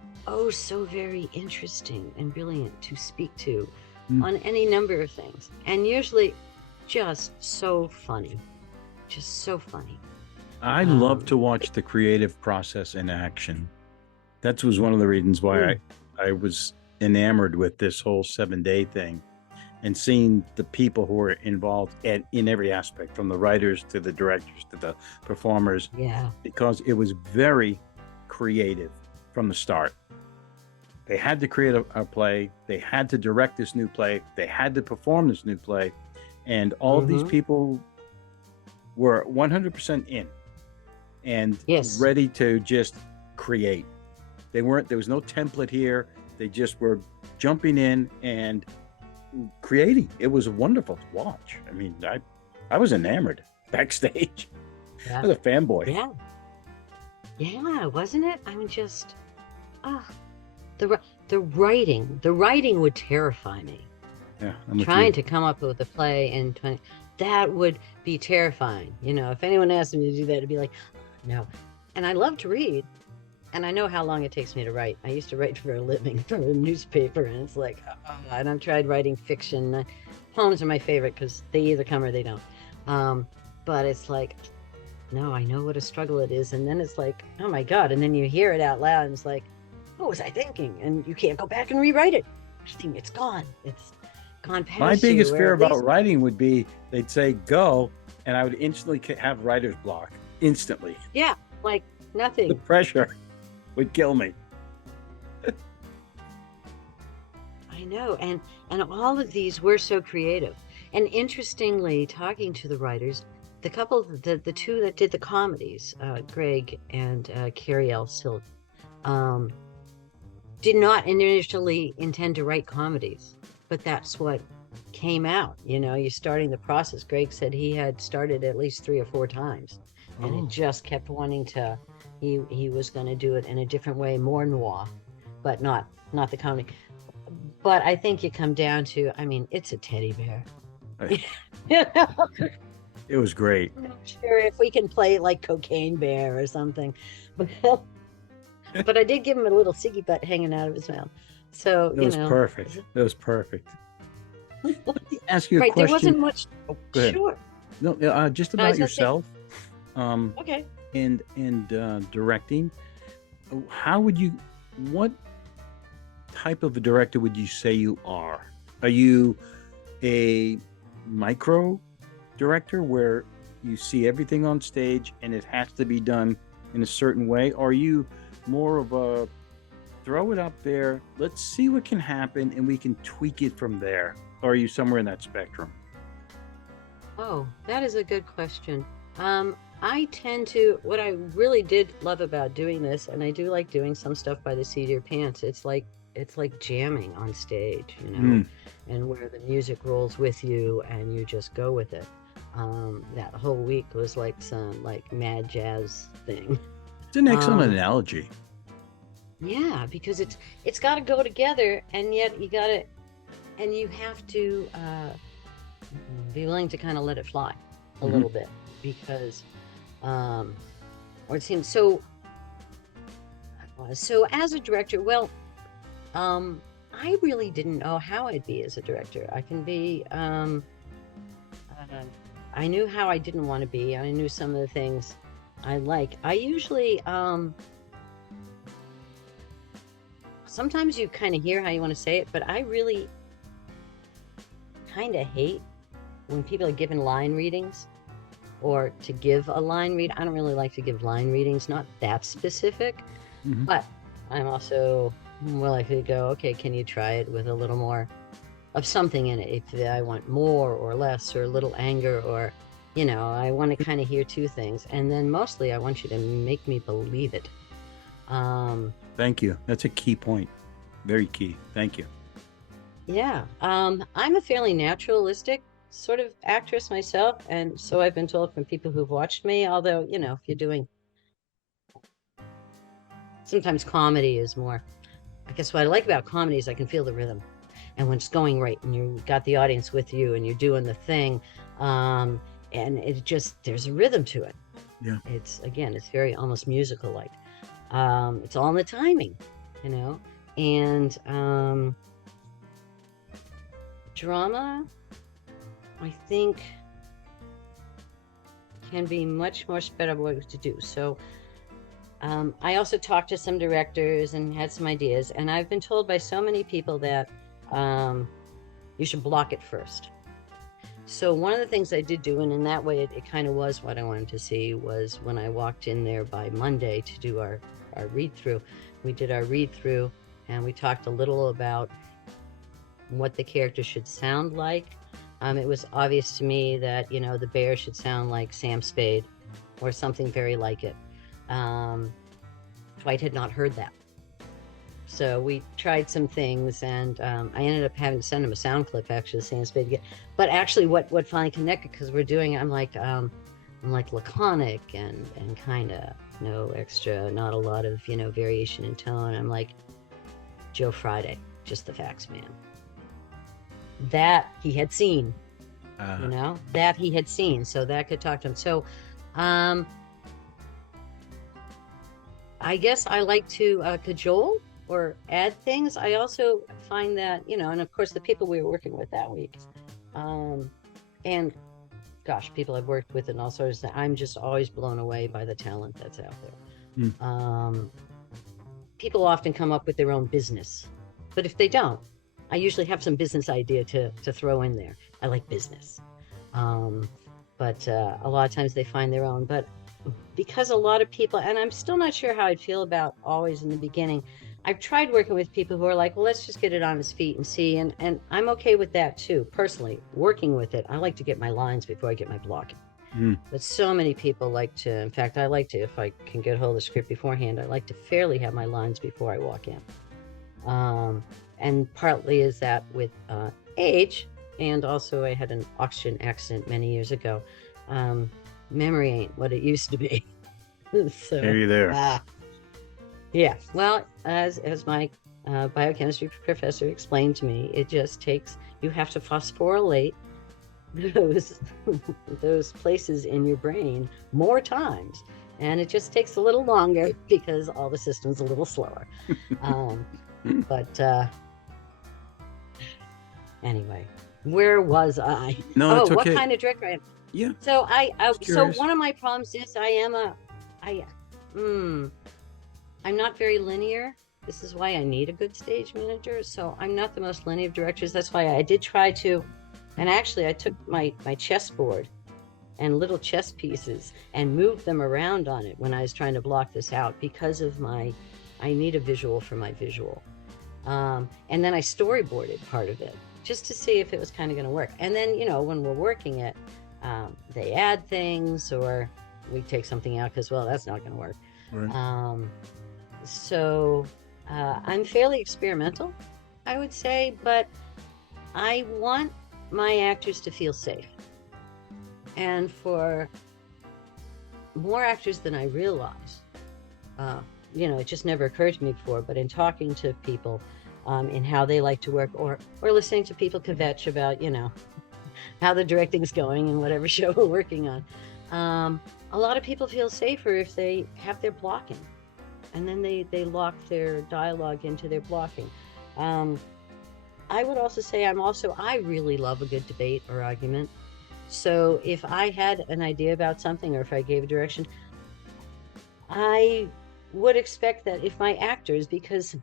so very interesting and brilliant to speak to on any number of things, and usually just so funny. I love to watch the creative process in action. That was one of the reasons why I was enamored with this whole 7-day thing, and seeing the people who are involved in every aspect, from the writers to the directors to the performers. Yeah. Because it was very creative from the start. They had to create a play. They had to direct this new play. They had to perform this new play. And all of these people were 100% in and ready to just create. There was no template here. They just were jumping in and creating. It was wonderful to watch. I mean, I was enamored backstage. I was a fanboy. Yeah, wasn't it? I mean, just the writing would terrify me. Yeah, trying to come up with a play in 20, that would be terrifying. If anyone asked me to do that, it'd be like, no. And I love to read, and I know how long it takes me to write. I used to write for a living for a newspaper, and it's like, and I've tried writing fiction. Poems are my favorite because they either come or they don't. But it's like, no, I know what a struggle it is. And then it's like, oh my God. And then you hear it out loud and it's like, what was I thinking? And you can't go back and rewrite it. It's gone. It's gone past My biggest you, fear or at about least- writing would be they'd say go, and I would instantly have writer's block. Instantly. Yeah, like nothing. The pressure would kill me. I know, and all of these were so creative. And interestingly, talking to the writers, the couple, the two that did the comedies, Greg and Carrie L. Silk, did not initially intend to write comedies, but that's what came out. You know, you're starting the process. Greg said he had started at least 3 or 4 times, and it just kept wanting to. He was going to do it in a different way, more noir, but not the comedy. But I think you come down to, I mean, it's a teddy bear. Right. You know? It was great. I'm not sure if we can play like Cocaine Bear or something, but I did give him a little ciggy butt hanging out of his mouth. So It was perfect. It was perfect. Let me ask you a right, question. there wasn't much. Oh, go ahead. Sure. No, just No, I about was gonna say- yourself. Okay. And directing. What type of a director would you say you are? Are you a micro director where you see everything on stage and it has to be done in a certain way? Or are you more of a throw it up there, let's see what can happen and we can tweak it from there? Or are you somewhere in that spectrum? Oh, that is a good question. I tend to, what I really did love about doing this, and I do like doing some stuff by the seat of your pants. It's like jamming on stage, you know, and where the music rolls with you and you just go with it. That whole week was like some like mad jazz thing. It's an excellent analogy. Yeah, because it's got to go together, and yet you have to be willing to kind of let it fly a little bit, because or it seems so as a director, well, I really didn't know how I'd be as a director. I can be I knew how I didn't want to be. I knew some of the things I like. I usually sometimes you kind of hear how you want to say it, but I really kind of hate when people are given line readings, or to give a line read. I don't really like to give line readings, not that specific, but I'm also more likely to go, okay, can you try it with a little more of something in it? If I want more or less, or a little anger, or, you know, I want to kind of hear 2 things. And then mostly I want you to make me believe it. Thank you. That's a key point. Very key. Thank you. Yeah. I'm a fairly naturalistic sort of actress myself, and so I've been told from people who've watched me, although, you know, if you're doing, sometimes comedy is more, I guess what I like about comedy is I can feel the rhythm, and when it's going right and you got the audience with you and you're doing the thing, and it just, there's a rhythm to it. Yeah. It's very almost musical like. It's all in the timing, you know. And drama, I think, can be much more better ways to do. So I also talked to some directors and had some ideas, and I've been told by so many people that you should block it first. So one of the things I did do, and in that way it kind of was what I wanted to see, was when I walked in there by Monday to do our read-through. We did our read-through, and we talked a little about what the character should sound like. It was obvious to me that, you know, the bear should sound like Sam Spade or something very like it. Dwight had not heard that. So we tried some things, and I ended up having to send him a sound clip, actually, Sam Spade again. But actually what finally connected, because we're doing, I'm like laconic and kind of no extra, not a lot of, you know, variation in tone. I'm like Joe Friday, just the facts, man. That he had seen, you know, that he had seen, so that could talk to him. So I guess I like to cajole or add things. I also find that, and of course the people we were working with that week, um, and gosh, people I've worked with and all sorts of, I'm just always blown away by the talent that's out there. People often come up with their own business, but if they don't, I usually have some business idea to throw in there. I like business. But a lot of times they find their own. But because a lot of people, and I'm still not sure how I'd feel about always in the beginning, I've tried working with people who are like, well, let's just get it on its feet and see. And I'm okay with that too, personally, working with it. I like to get my lines before I get my blocking. But so many people like to, in fact, I like to, if I can get hold of the script beforehand, I like to fairly have my lines before I walk in. And partly is that with age, and also I had an oxygen accident many years ago. Memory ain't what it used to be. So, Maybe there. Yeah, well, as my biochemistry professor explained to me, it just takes, you have to phosphorylate those places in your brain more times, and it just takes a little longer because all the system's a little slower. But anyway, where was I? No, it's okay. What kind of director I am? Yeah. So so one of my problems is I'm not very linear. This is why I need a good stage manager. So I'm not the most linear of directors. That's why I did try to, and actually I took my chessboard and little chess pieces and moved them around on it when I was trying to block this out because of I need a visual for my visual. And then I storyboarded part of it just to see if it was kind of going to work. And then, when we're working it, they add things or we take something out because, well, that's not going to work. Right. So I'm fairly experimental, I would say, but I want my actors to feel safe. And for more actors than I realize, it just never occurred to me before, but in talking to people in how they like to work or listening to people kvetch about, how the directing's going and whatever show we're working on, a lot of people feel safer if they have their blocking. And then they lock their dialogue into their blocking. I would also say I really love a good debate or argument. So if I had an idea about something or if I gave a direction, I would expect that if my actors, because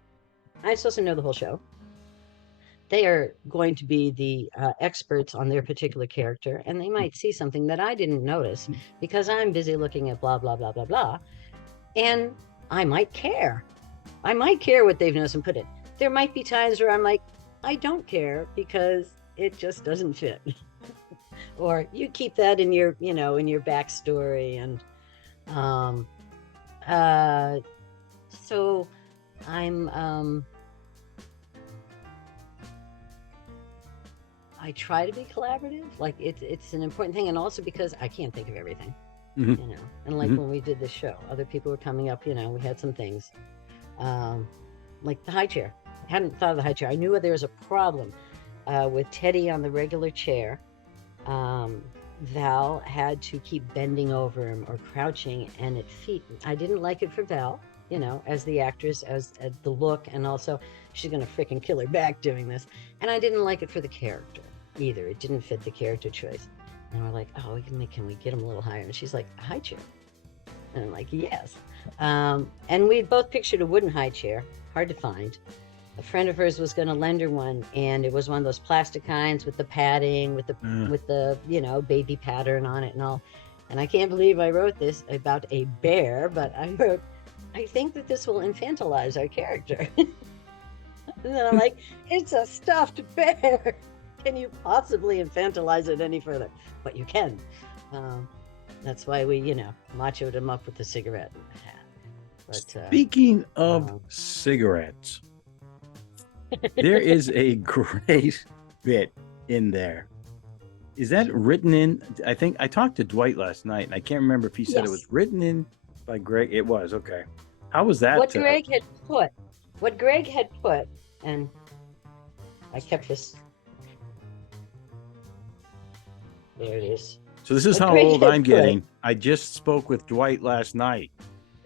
I'm supposed to know the whole show, they are going to be the experts on their particular character, and they might see something that I didn't notice because I'm busy looking at blah, blah, blah, blah, blah. And I might care. I might care what they've noticed and put in. There might be times where I'm like, I don't care because it just doesn't fit. Or you keep that in your, in your backstory. And so I'm, I try to be collaborative. Like it's an important thing. And also because I can't think of everything, and like when we did this show, other people were coming up, we had some things, like the high chair. I hadn't thought of the high chair. I knew there was a problem with Teddy on the regular chair. Val had to keep bending over him or crouching, and I didn't like it for Val, as the actress, as the look, and also she's gonna freaking kill her back doing this. And I didn't like it for the character either. It didn't fit the character choice. And we're like, oh, can we get him a little higher? And she's like, high chair. And I'm like, yes. And we both pictured a wooden high chair, hard to find. A friend of hers was going to lend her one, and it was one of those plastic kinds with the padding, with the baby pattern on it and all. And I can't believe I wrote this about a bear, but I wrote, I think that this will infantilize our character. And then I'm like, it's a stuffed bear. Can you possibly infantilize it any further? But you can. That's why we, machoed him up with the cigarette. But, speaking of cigarettes, there is a great bit in there. Is that written in? I think I talked to Dwight last night, and I can't remember if he said it was written in by Greg. It was, okay. How was that? What Greg had put, and I kept this. There it is. So this is how old I'm getting. I just spoke with Dwight last night,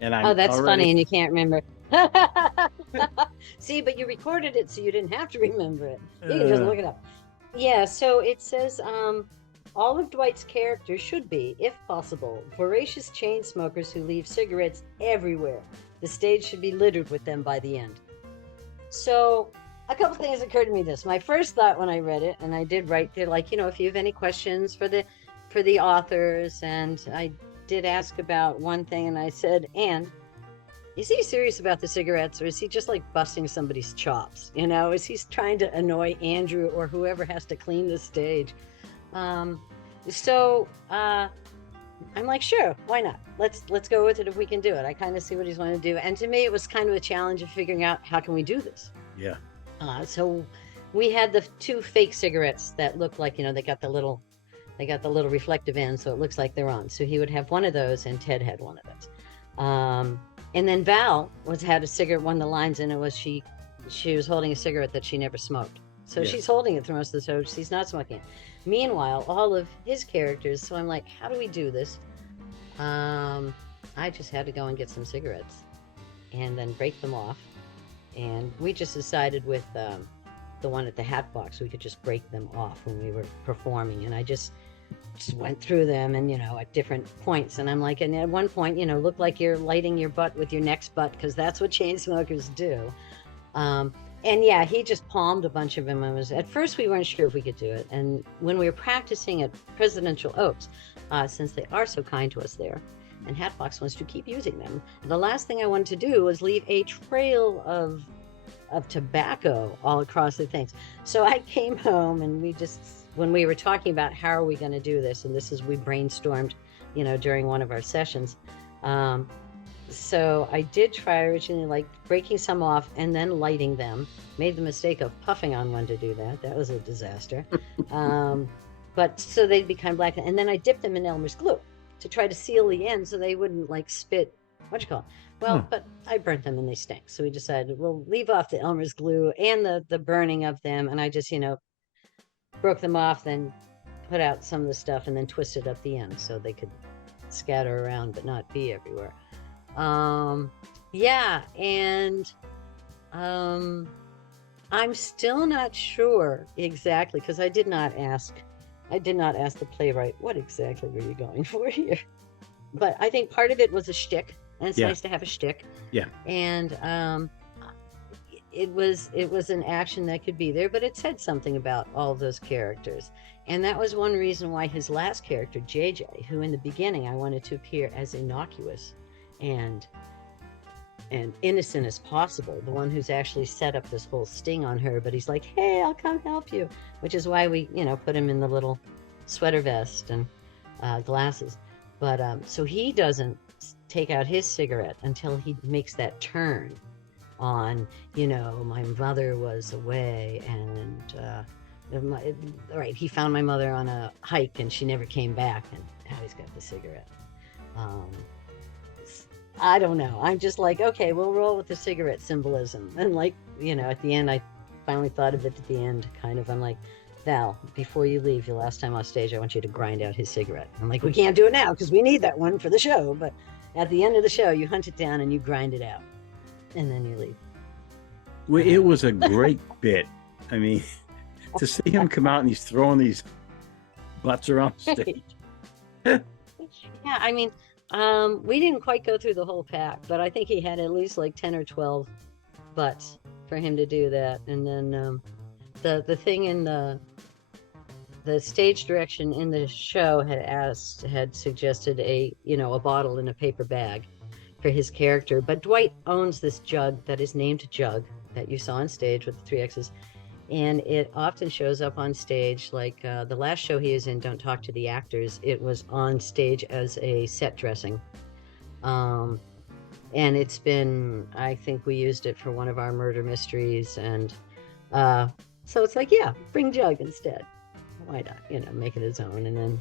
and I'm Oh, that's already. funny, and you can't remember. See, but you recorded it, so you didn't have to remember it. You can just Uh, look it up. Yeah, so it says all of Dwight's characters should be, if possible, voracious chain smokers who leave cigarettes everywhere. The stage should be littered with them by the end. So a couple things occurred to me this. My first thought when I read it, and I did write there, like, if you have any questions for the authors, and I did ask about one thing, and I said, and is he serious about the cigarettes, or is he just like busting somebody's chops? Is he trying to annoy Andrew or whoever has to clean the stage? So I'm like, sure, why not? Let's go with it if we can do it. I kind of see what he's wanting to do, and to me, it was kind of a challenge of figuring out how can we do this. yeah. So we had the 2 fake cigarettes that look like, they got the little reflective end, so it looks like they're on. So he would have one of those, and Ted had one of those. And then Val had a cigarette. One of the lines in it was she was holding a cigarette that she never smoked. So Yes. she's holding it through most of the show. She's not smoking it. Meanwhile, all of his characters. So I'm like, how do we do this? I just had to go and get some cigarettes, and then break them off. And we just decided with the one at the Hatbox, we could just break them off when we were performing. And I just went through them, and at different points, and I'm like, and at one point, look like you're lighting your butt with your next butt, because that's what chain smokers do. And yeah, he just palmed a bunch of them. At first we weren't sure if we could do it, and when we were practicing at Presidential Oaks, since they are so kind to us there, and Hatbox wants to keep using them, the last thing I wanted to do was leave a trail of tobacco all across the things. So I came home, and when we were talking about how are we going to do this, and we brainstormed, during one of our sessions. So I did try originally, like breaking some off and then lighting them. Made the mistake of puffing on one to do that. That was a disaster. But so they'd become black. And then I dipped them in Elmer's glue to try to seal the end so they wouldn't like spit, Well, but I burnt them and they stink. So we decided we'll leave off the Elmer's glue and the burning of them. And I just, broke them off, then put out some of the stuff, and then twisted up the end so they could scatter around but not be everywhere. Yeah, and I'm still not sure exactly, because I did not ask the playwright, what exactly were you going for here? But I think part of it was a shtick, and it's nice to have a shtick. Yeah. And it was an action that could be there, but it said something about all those characters. And that was one reason why his last character, JJ, who in the beginning I wanted to appear as innocuous and innocent as possible, the one who's actually set up this whole sting on her, but he's like, hey, I'll come help you, which is why we, put him in the little sweater vest and glasses. But so he doesn't take out his cigarette until he makes that turn on, my mother was away, and right, he found my mother on a hike and she never came back, and now he's got the cigarette. I don't know. I'm just like, okay, we'll roll with the cigarette symbolism. And like, at the end, I finally thought of it at the end, kind of. I'm like, Val, before you leave your last time on stage, I want you to grind out his cigarette. I'm like, we can't do it now because we need that one for the show. But at the end of the show, you hunt it down and you grind it out. And then you leave. Well, it was a great bit. I mean, to see him come out and he's throwing these butts around stage. Yeah, I mean, we didn't quite go through the whole pack, but I think he had at least like 10 or 12 butts for him to do that. And then the thing in the stage direction in the show had suggested a bottle in a paper bag for his character. But Dwight owns this jug that is named Jug that you saw on stage with the 3 X's. And it often shows up on stage, like the last show he was in, Don't Talk to the Actors, it was on stage as a set dressing. And it's been, I think we used it for one of our murder mysteries. And so it's like, yeah, bring Jug instead. Why not, make it his own. And then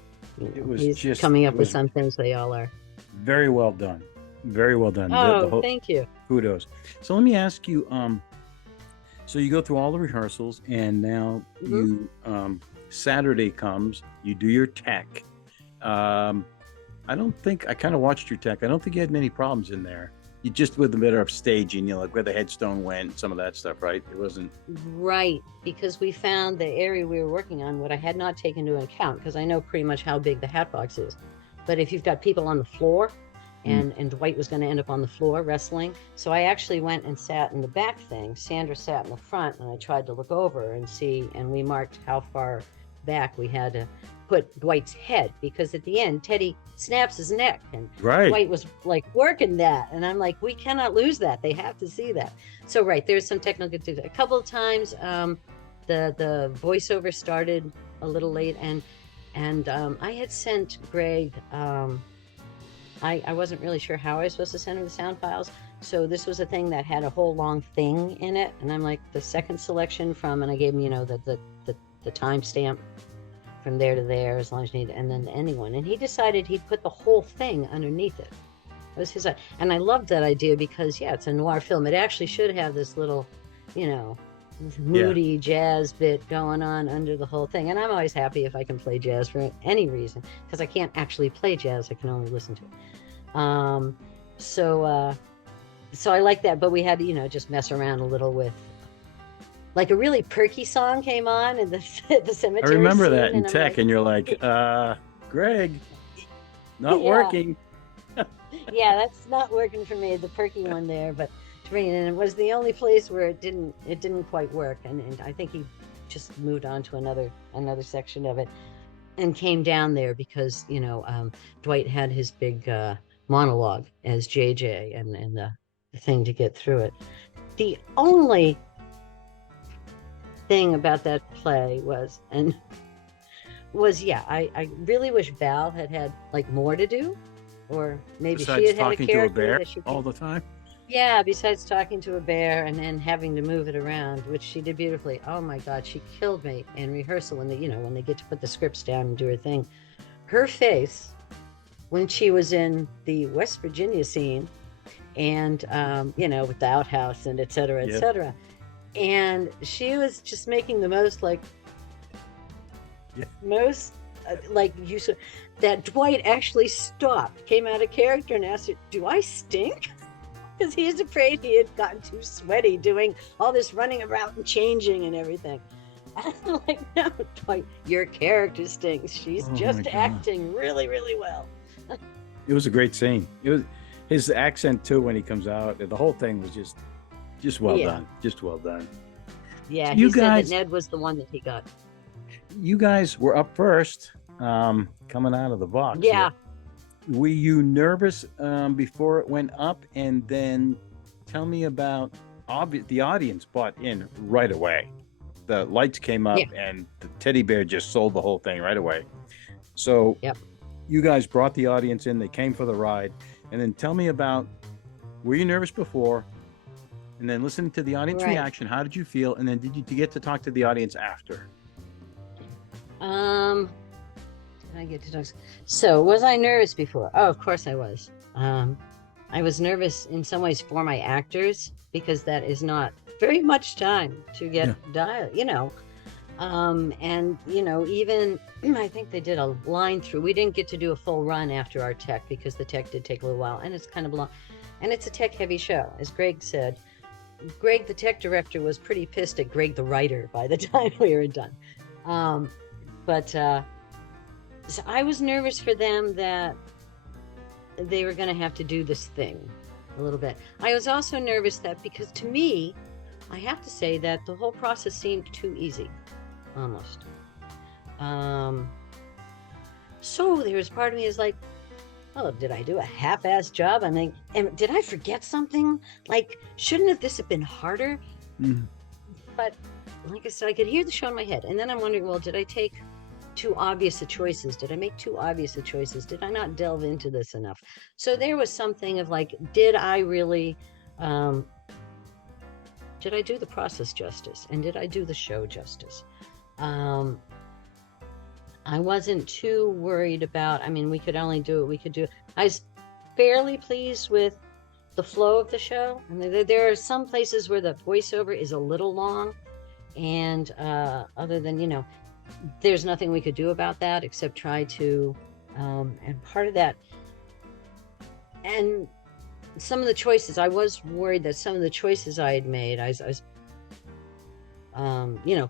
he's coming up with some things, they all are. Very well done. Very well done. Oh, thank you. Kudos. So let me ask you, so you go through all the rehearsals, and now you Saturday comes, you do your tech. How I don't think I kind of watched your tech. I don't think you had many problems in there. You just with the matter of staging, like where the headstone went, some of that stuff, right? It wasn't Right, because we found the area we were working on, what I had not taken into account, because I know pretty much how big the hat box is. But if you've got people on the floor, and Dwight was going to end up on the floor wrestling, so I actually went and sat in the back thing. Sandra sat in the front, and I tried to look over and see, and we marked how far back we had to put Dwight's head, because at the end Teddy snaps his neck, and right. Dwight was like working that, and I'm like, we cannot lose that. They have to see that. So right, there's some technical. A couple of times, the voiceover started a little late, and I had sent Greg. I wasn't really sure how I was supposed to send him the sound files. So this was a thing that had a whole long thing in it, and I'm like, the second selection from, and I gave him, the timestamp from there to there, as long as you need, and then the ending one. And he decided he'd put the whole thing underneath it. It was his, and I loved that idea because, yeah, it's a noir film. It actually should have this little, moody jazz bit going on under the whole thing. And I'm always happy if I can play jazz for any reason, because I can't actually play jazz. I can only listen to it. So I like that, but we had to, just mess around a little with, like, a really perky song came on in the cemetery. I remember scene, that in and I'm tech, like, and you're like, Greg, not Yeah. working. yeah, that's not working for me, the perky one there, but and it was the only place where it didn't quite work, and I think he just moved on to another section of it and came down there because Dwight had his big monologue as JJ and the thing to get through it. The only thing about that play was I really wish Val had like more to do, or maybe Besides she had a talking to a character bear that she all the time. Yeah, besides talking to a bear and then having to move it around, which she did beautifully. Oh my God, she killed me in rehearsal when they get to put the scripts down and do her thing. Her face when she was in the West Virginia scene, and with the outhouse and et cetera, et cetera. And she was just making the most that Dwight actually stopped, came out of character, and asked her, "Do I stink?" Because he was afraid he had gotten too sweaty doing all this running around and changing and everything. And I'm like, no, Dwight, your character stinks. She's just acting really, really well. It was a great scene. It was his accent too when he comes out. The whole thing was just well done. Just well done. Yeah, So he said that Ned was the one that he got. You guys were up first, coming out of the box. Yeah. Were you nervous before it went up? And then tell me about the audience bought in right away. The lights came up and the teddy bear just sold the whole thing right away. So you guys brought the audience in. They came for the ride. And then tell me about, were you nervous before? And then listening to the audience reaction, how did you feel? And then did you get to talk to the audience after? I get to talk. So, was I nervous before? Oh, of course I was. I was nervous in some ways for my actors, because that is not very much time to get dialed, and even I think they did a line through. We didn't get to do a full run after our tech, because the tech did take a little while, and it's kind of long, and it's a tech heavy show, as Greg said. Greg, the tech director, was pretty pissed at Greg, the writer, by the time we were done. So I was nervous for them that they were going to have to do this thing a little bit. I was also nervous that, because to me, I have to say that the whole process seemed too easy, almost. So there was part of me is like, oh, did I do a half-assed job? I mean, did I forget something? Like, shouldn't this have been harder? Mm-hmm. But like I said, I could hear the show in my head. And then I'm wondering, well, did I take too obvious choices? Did I make too obvious choices? Did I not delve into this enough? So there was something of like, did I really, did I do the process justice? And did I do the show justice? I wasn't too worried about, we could only do what we could do. I was fairly pleased with the flow of the show. And there are some places where the voiceover is a little long, and other than, there's nothing we could do about that except try to, and part of that, and some of the choices, I was worried that some of the choices I had made, I was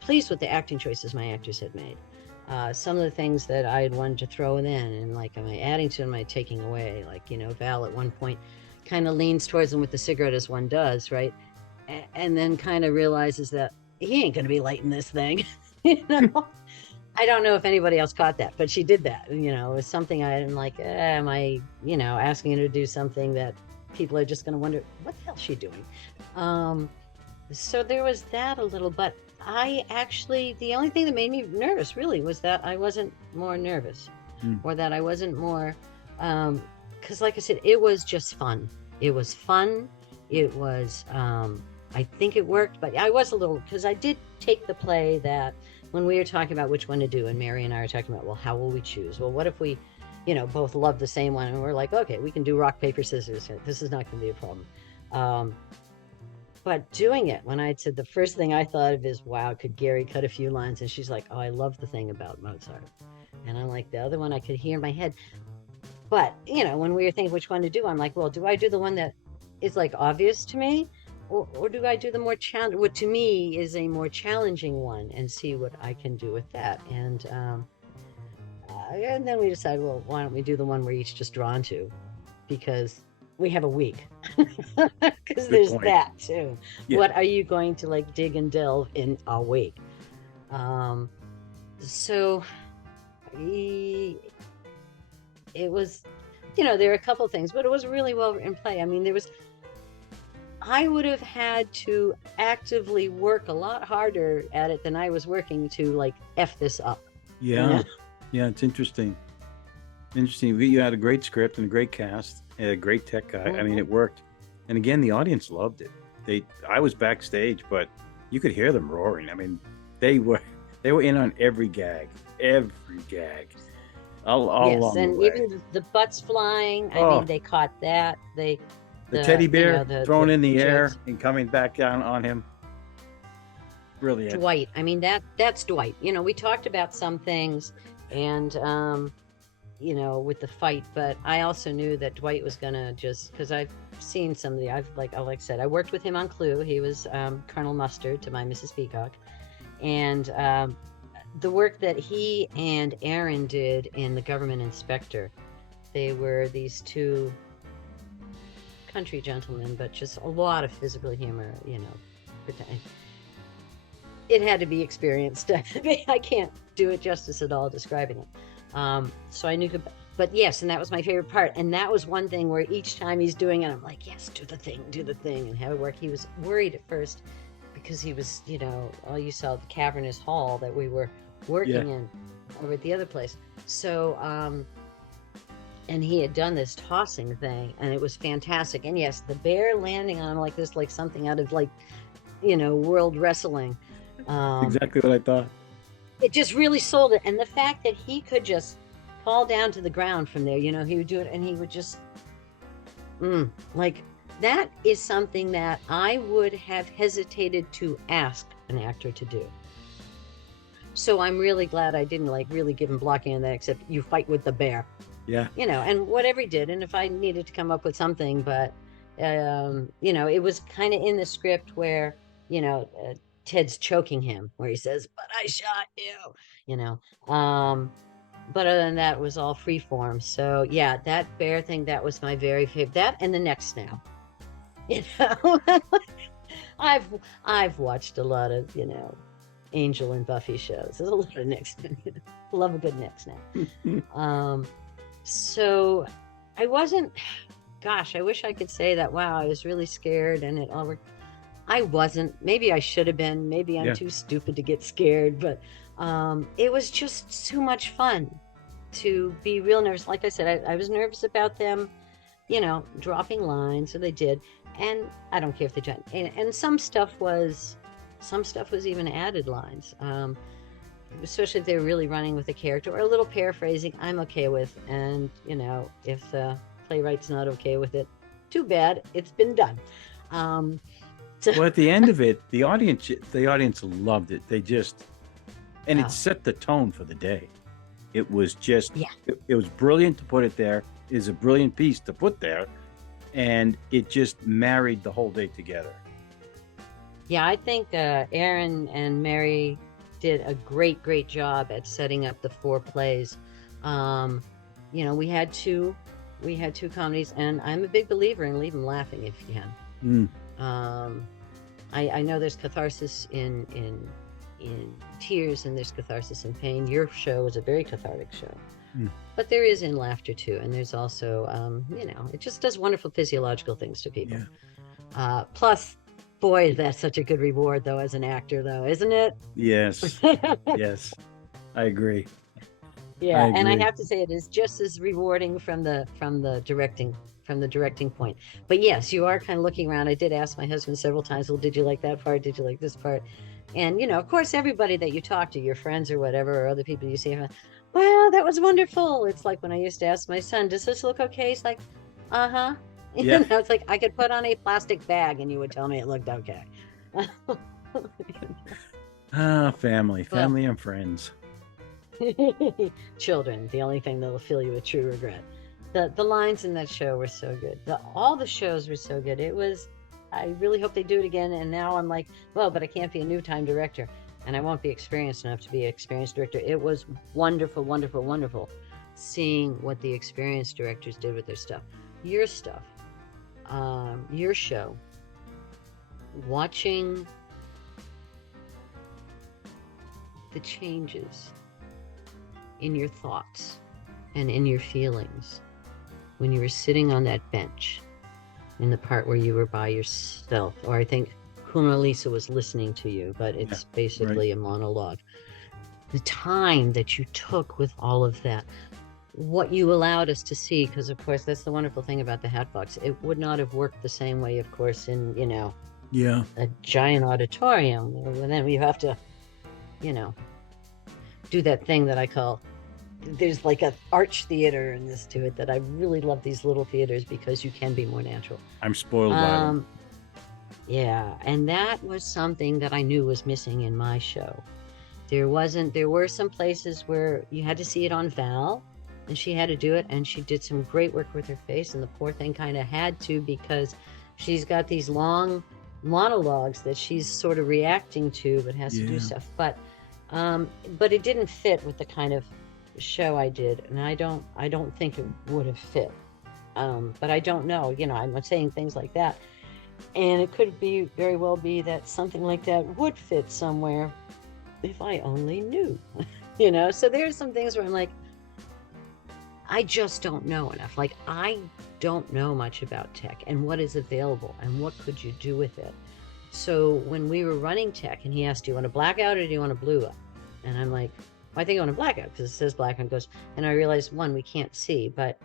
pleased with the acting choices my actors had made. Some of the things that I had wanted to throw in, and like, am I adding to, am I taking away? Like, Val at one point kind of leans towards him with the cigarette, as one does, right? And then kind of realizes that he ain't going to be lighting this thing. I don't know if anybody else caught that, but she did that. It was something I didn't like. Am I, asking her to do something that people are just going to wonder, what the hell is she doing? So there was that a little, but the only thing that made me nervous really was that I wasn't more nervous, or that I wasn't more, because like I said, it was just fun. It was fun. It was, I think it worked, but I was a little, because I did take the play that when we were talking about which one to do, and Mary and I were talking about, well, how will we choose? Well, what if we, both love the same one, and we're like, okay, we can do rock, paper, scissors. This is not going to be a problem. But doing it, when I said, the first thing I thought of is, wow, could Gary cut a few lines? And she's like, oh, I love the thing about Mozart. And I'm like, the other one I could hear in my head. But, when we were thinking which one to do, I'm like, well, do I do the one that is like obvious to me? Or do I do the more what to me is a more challenging one, and see what I can do with that? And then we decided, well, why don't we do the one we're each just drawn to? Because we have a week. Because there's point. that too. Yeah. What are you going to like dig and delve in a week? So it was, there are a couple of things, but it was really well in play. I mean, I would have had to actively work a lot harder at it than I was working to like F this up. Yeah. Yeah, it's interesting. You had a great script and a great cast, and a great tech guy. I mean, it worked. And again, the audience loved it. I was backstage, but you could hear them roaring. I mean, they were in on every gag. All yes, along and the way. even the butts flying. I mean, they caught that. The teddy bear thrown in the air jokes. and coming back down on him. Brilliant. Dwight. I mean, that's Dwight. We talked about some things, and with the fight, but I also knew that Dwight was gonna because I've seen some of like I said, I worked with him on Clue. He was Colonel Mustard to my Mrs. Peacock, and the work that he and Aaron did in The Government Inspector, they were these two country gentlemen, but just a lot of physical humor. It had to be experienced. I can't do it justice at all describing it. So I knew, but yes, and that was my favorite part. And that was one thing where each time he's doing it, I'm like, yes, do the thing, and have it work. He was worried at first because he was, all you saw the cavernous hall that we were working in over at the other place. So, and he had done this tossing thing, and it was fantastic. And yes, the bear landing on him like this, like something out of world wrestling. Exactly what I thought. It just really sold it. And the fact that he could just fall down to the ground from there, he would do it, and he would just, like, that is something that I would have hesitated to ask an actor to do. So I'm really glad I didn't really give him blocking on that, except you fight with the bear. Yeah. And whatever he did. And if I needed to come up with something, but, it was kind of in the script where, Ted's choking him, where he says, but I shot you, but other than that, it was all free form. So yeah, that bear thing, that was my very favorite. That and the neck snap. I've watched a lot of, Angel and Buffy shows. There's a lot of neck snap. Love a good neck snap. So I wasn't, gosh, I wish I could say that, wow, I was really scared and it all worked. I wasn't. Maybe I should have been. Maybe I'm too stupid to get scared, but it was just too much fun to be real nervous. Like I said, I was nervous about them, dropping lines, so they did. And I don't care if they did. And some stuff was even added lines, especially if they were really running with a character or a little paraphrasing. I'm okay with. And if the playwright's not okay with it, too bad. It's been done. Well, at the end of it, the audience loved it. They just, and it set the tone for the day. It was just, it was brilliant to put it there. It was a brilliant piece to put there, and it just married the whole day together. Yeah, I think Aaron and Mary did a great job at setting up the 4 plays. You know, we had two comedies, and I'm a big believer in leave them laughing if you can. I know there's catharsis in tears, and there's catharsis in pain. Your show is a very cathartic show, but there is in laughter too, and there's also you know, it just does wonderful physiological things to people. Plus, boy, that's such a good reward though as an actor, though, isn't it? Yes. Yes, I agree. Yeah, and I agree. have to say it is just as rewarding from the directing point. But yes, you are kind of looking around. I did ask my husband several times, well, did you like that part? Did you like this part? And, you know, of course, everybody that you talk to, your friends or whatever, or other people you see, well, that was wonderful. It's like when I used to ask my son, does this look okay? He's like, uh-huh. Yeah. You know, it's like I could put on a plastic bag and you would tell me it looked okay. Family and friends. Children, the only thing that'll fill you with true regret. The lines in that show were so good. All the shows were so good. I really hope they do it again. And now I'm like, well, but I can't be a new time director, and I won't be experienced enough to be an experienced director. It was wonderful seeing what the experienced directors did with their stuff. Your stuff, your show, watching the changes in your thoughts and in your feelings when you were sitting on that bench in the part where you were by yourself, or I think Lisa was listening to you, but it's basically a monologue. The time that you took with all of that, what you allowed us to see, because of course that's the wonderful thing about the Hatbox. It would not have worked the same way, of course, in, you know, a giant auditorium. And then we have to, you know, do that thing that I call, there's like an arch theater in this to it, that I really love these little theaters because you can be more natural. I'm spoiled by them. Yeah, and that was something that I knew was missing in my show. There were some places where you had to see it on Val, and she had to do it, and she did some great work with her face, and the poor thing kind of had to, because she's got these long monologues that she's sort of reacting to, but has to do stuff. But it didn't fit with the kind of show I did, and I don't think it would have fit. But I don't know, you know, I'm saying things like that, and it could very well be that something like that would fit somewhere if I only knew. You know, so there's some things where I'm like, I just don't know enough. Like, I don't know much about tech and what is available and what could you do with it. So when we were running tech and he asked, do you want a blackout or do you want a blue up? And I'm like, well, I think I want a blackout because it says black, and goes, and I realized, one, we can't see, but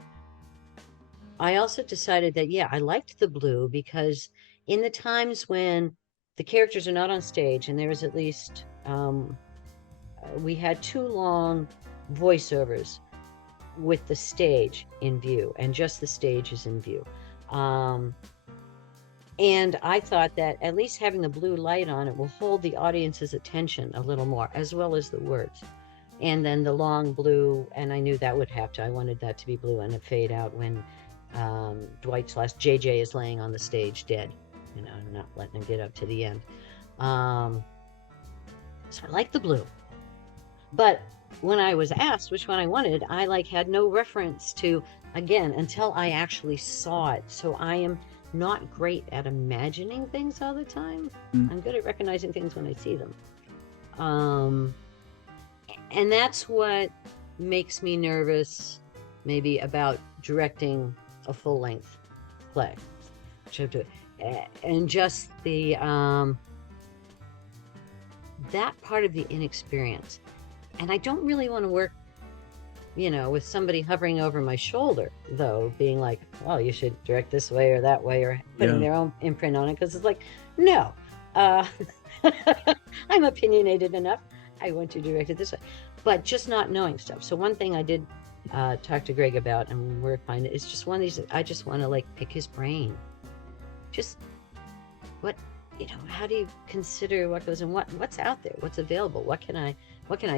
I also decided that, yeah, I liked the blue because in the times when the characters are not on stage, and there was at least, we had 2 long voiceovers with the stage in view, and just the stage is in view. And I thought that at least having the blue light on it will hold the audience's attention a little more, as well as the words. And then the long blue, and I knew that would have to, I wanted that to be blue and it fade out when JJ is laying on the stage dead, you know, not letting him get up to the end. So I like the blue. But when I was asked which one I wanted, I had no reference to, again, until I actually saw it. So I am not great at imagining things all the time. I'm good at recognizing things when I see them. And that's what makes me nervous, maybe, about directing a full-length play. And just the that part of the inexperience. And I don't really want to work, you know, with somebody hovering over my shoulder, though, being like, well, you should direct this way or that way, or putting their own imprint on it, because it's like, no, I'm opinionated enough. I want to direct it this way, but just not knowing stuff. So one thing I did talk to Greg about, and we're finding, it's just one of these, I just want to pick his brain. Just what, you know, how do you consider what goes in what's out there, what's available, what can I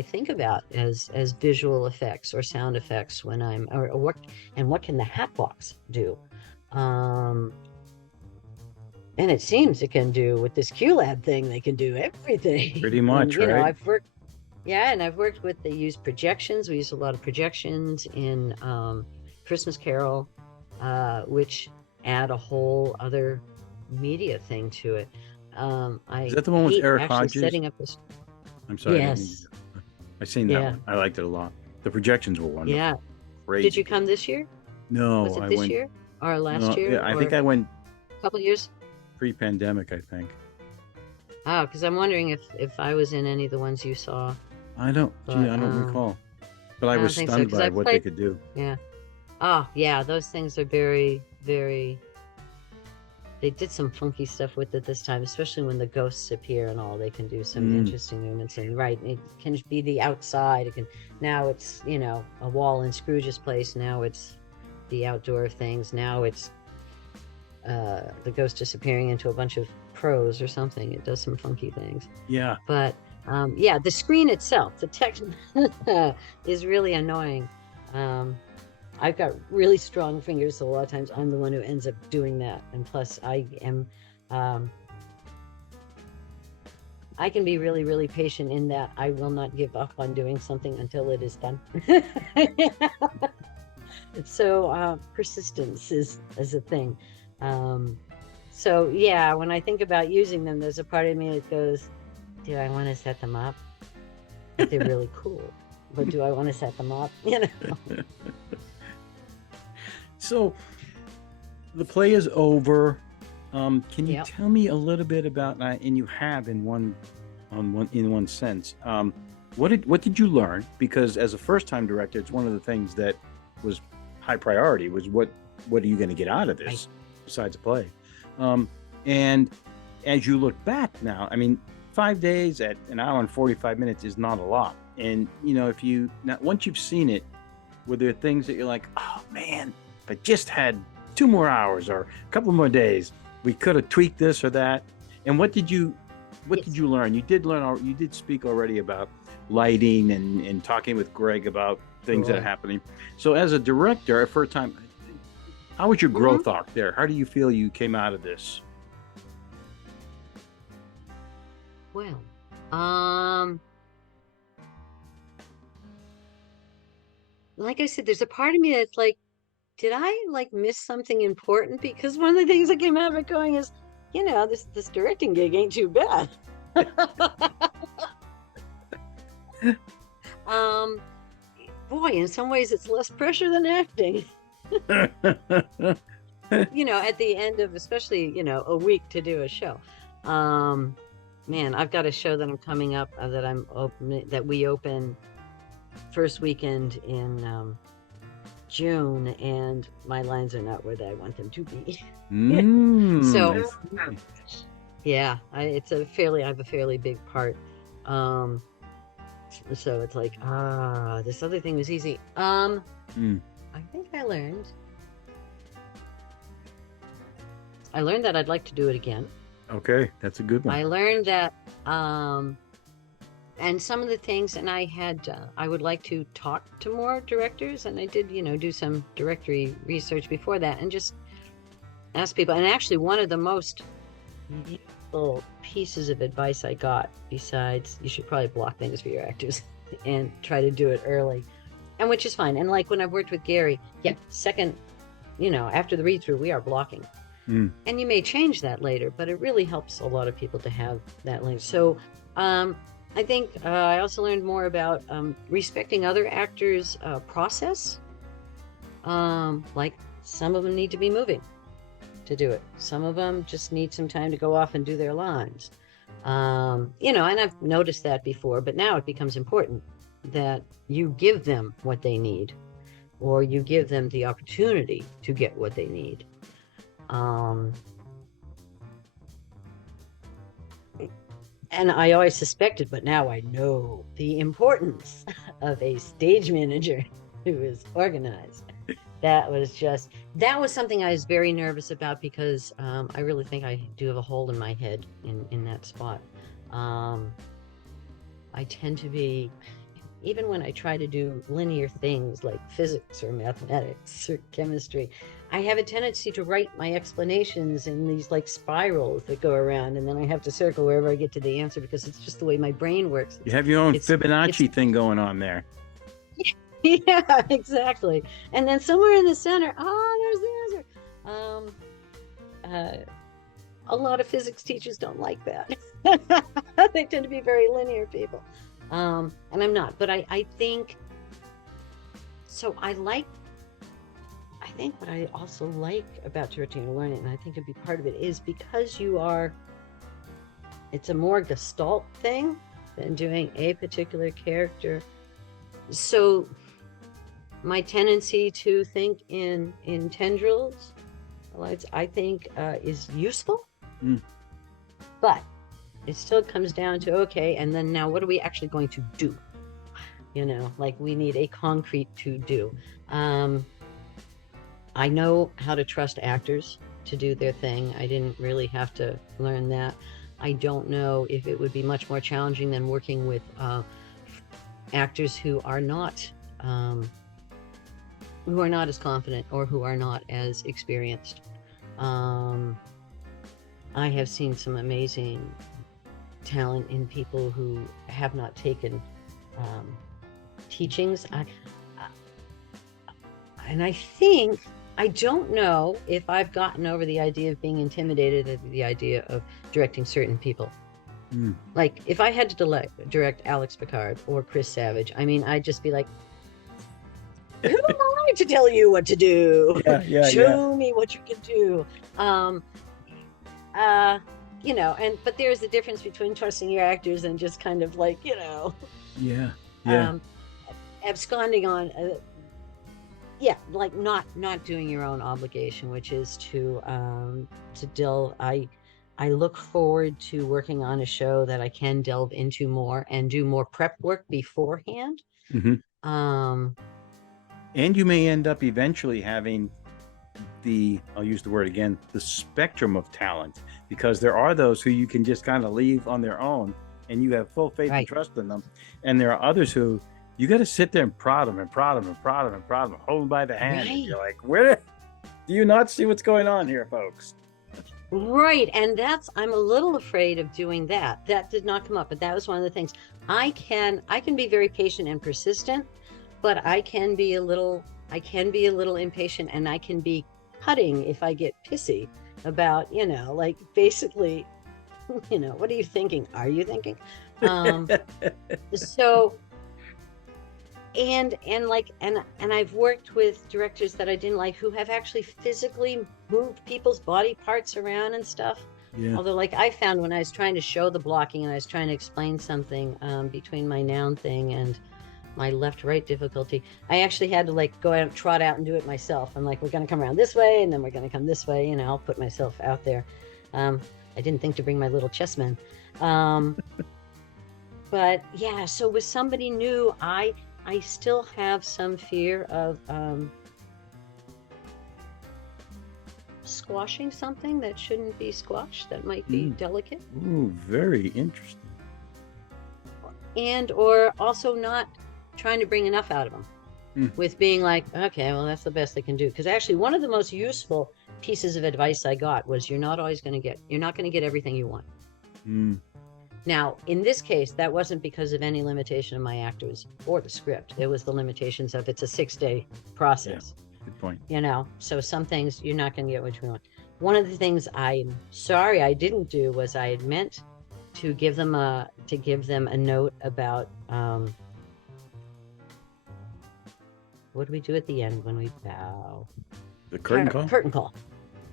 think about as visual effects or sound effects when I'm, or what can the Hatbox do? Um, and it seems it can do with this QLab thing, they can do everything. Pretty And, much, you know, right? I've worked with, they use projections. We use a lot of projections in Christmas Carol, which add a whole other media thing to it. Is I that the one with hate Eric actually Hodges? setting up this. I'm sorry, I didn't mean Yes. to. I seen that Yeah. one. I liked it a lot. The projections were wonderful. Yeah. Crazy. Did you come this year? No, Was it I this went. year or last No, year yeah, I or think I went a couple years? pre-pandemic. I think. Oh, because I'm wondering if I was in any of the ones you saw. I don't. Gee, But I don't recall. But I I was don't think so stunned because by I what they played. could do. Yeah. Oh, yeah. Those things are very, very. They did some funky stuff with it this time, especially when the ghosts appear and all. They can do some interesting movements. And right, it can be the outside. It can now it's a wall in Scrooge's place. Now it's the outdoor things. Now it's the ghost disappearing into a bunch of crows or something. It does some funky things. Yeah. But yeah, the screen itself, the text is really annoying. I've got really strong fingers, so a lot of times I'm the one who ends up doing that. And plus, I can be really, really patient in that I will not give up on doing something until it is done. So persistence is a thing. So yeah, when I think about using them, there's a part of me that goes, do I want to set them up? But they're really cool. But do I want to set them up? So the play is over. Can you Yep. tell me a little bit about, and you have in one sense, what did you learn? Because as a first-time director, it's one of the things that was high priority was what are you going to get out of this besides a play? And as you look back now, I mean, 5 days at an hour and 45 minutes is not a lot. And once you've seen it, were there things that you're like, oh man, if I just had 2 more hours or a couple more days, we could have tweaked this or that? And what did you learn? You did speak already about lighting and talking with Greg about things that are happening. So as a director, a first time, how was your growth arc there? How do you feel you came out of this? Well, like I said, there's a part of me that's like, did I miss something important? Because one of the things that came out of it going is, this directing gig ain't too bad. Boy, in some ways it's less pressure than acting. At the end of especially, a week to do a show. Man, I've got a show that I'm coming up that we open first weekend in June, and my lines are not where I want them to be. So yeah, I have a fairly big part. So it's like, this other thing was easy. I think I learned that I'd like to do it again. Okay, that's a good one. I learned that, and some of the things, and I would like to talk to more directors, and I did, do some directory research before that, and just ask people. And actually, one of the most useful pieces of advice I got, besides you should probably block things for your actors and try to do it early, and which is fine. And like when I've worked with Gary, second, after the read through, we are blocking. And you may change that later, but it really helps a lot of people to have that link. So I think I also learned more about respecting other actors' process. Like some of them need to be moving to do it. Some of them just need some time to go off and do their lines. And I've noticed that before, but now it becomes important that you give them what they need, or you give them the opportunity to get what they need. And I always suspected, but now I know the importance of a stage manager who is organized. That was something I was very nervous about, because I really think I do have a hole in my head in that spot. I tend to be, even when I try to do linear things like physics or mathematics or chemistry, I have a tendency to write my explanations in these like spirals that go around, and then I have to circle wherever I get to the answer because it's just the way my brain works. You have your own Fibonacci thing going on there. Yeah, exactly. And then somewhere in the center, there's the answer. A lot of physics teachers don't like that. They tend to be very linear people. And I'm not, but I think, so I think what I also like about directing and learning, and I think it'd be part of it, is because it's a more gestalt thing than doing a particular character. So my tendency to think in tendrils, I think is useful, but it still comes down to, okay, and then now what are we actually going to do? Like we need a concrete to do. I know how to trust actors to do their thing. I didn't really have to learn that. I don't know if it would be much more challenging than working with actors who are not as confident or who are not as experienced. I have seen some amazing talent in people who have not taken teachings. And I don't know if I've gotten over the idea of being intimidated at the idea of directing certain people. Like if I had to direct Alex Picard or Chris Savage, I mean, I'd just be like, who am I to tell you what to do? Show me what you can do. But there's a difference between trusting your actors and just kind of like, absconding on, like not doing your own obligation, which is to delve. I look forward to working on a show that I can delve into more and do more prep work beforehand. And you may end up eventually having I'll use the word again, the spectrum of talent, because there are those who you can just kind of leave on their own and you have full faith and trust in them. And there are others who you got to sit there and prod them, hold them by the hand. And you're like, where do you not see what's going on here, folks? Right. And I'm a little afraid of doing that. That did not come up, but that was one of the things. I can be very patient and persistent, but I can be a little impatient, and I can be cutting if I get pissy about, like basically, what are you thinking? Are you thinking? So, and I've worked with directors that I didn't like who have actually physically moved people's body parts around and stuff. Although, like, I found when I was trying to show the blocking and I was trying to explain something between my noun thing and my left-right difficulty, I actually had to like go out and trot out and do it myself. I'm like, we're going to come around this way and then we're going to come this way. I'll put myself out there. I didn't think to bring my little chessmen. But yeah, so with somebody new, I still have some fear of squashing something that shouldn't be squashed, that might be delicate. Ooh, very interesting. And or also not trying to bring enough out of them with being like, okay, well, that's the best they can do. Because actually one of the most useful pieces of advice I got was you're not going to get everything you want. Now, in this case, that wasn't because of any limitation of my actors or the script. It was the limitations of it's a 6-day process. Yeah, good point. So some things you're not going to get what you want. One of the things I'm sorry I didn't do was I had meant to give them a note about what do we do at the end when we bow? The curtain call? Curtain call.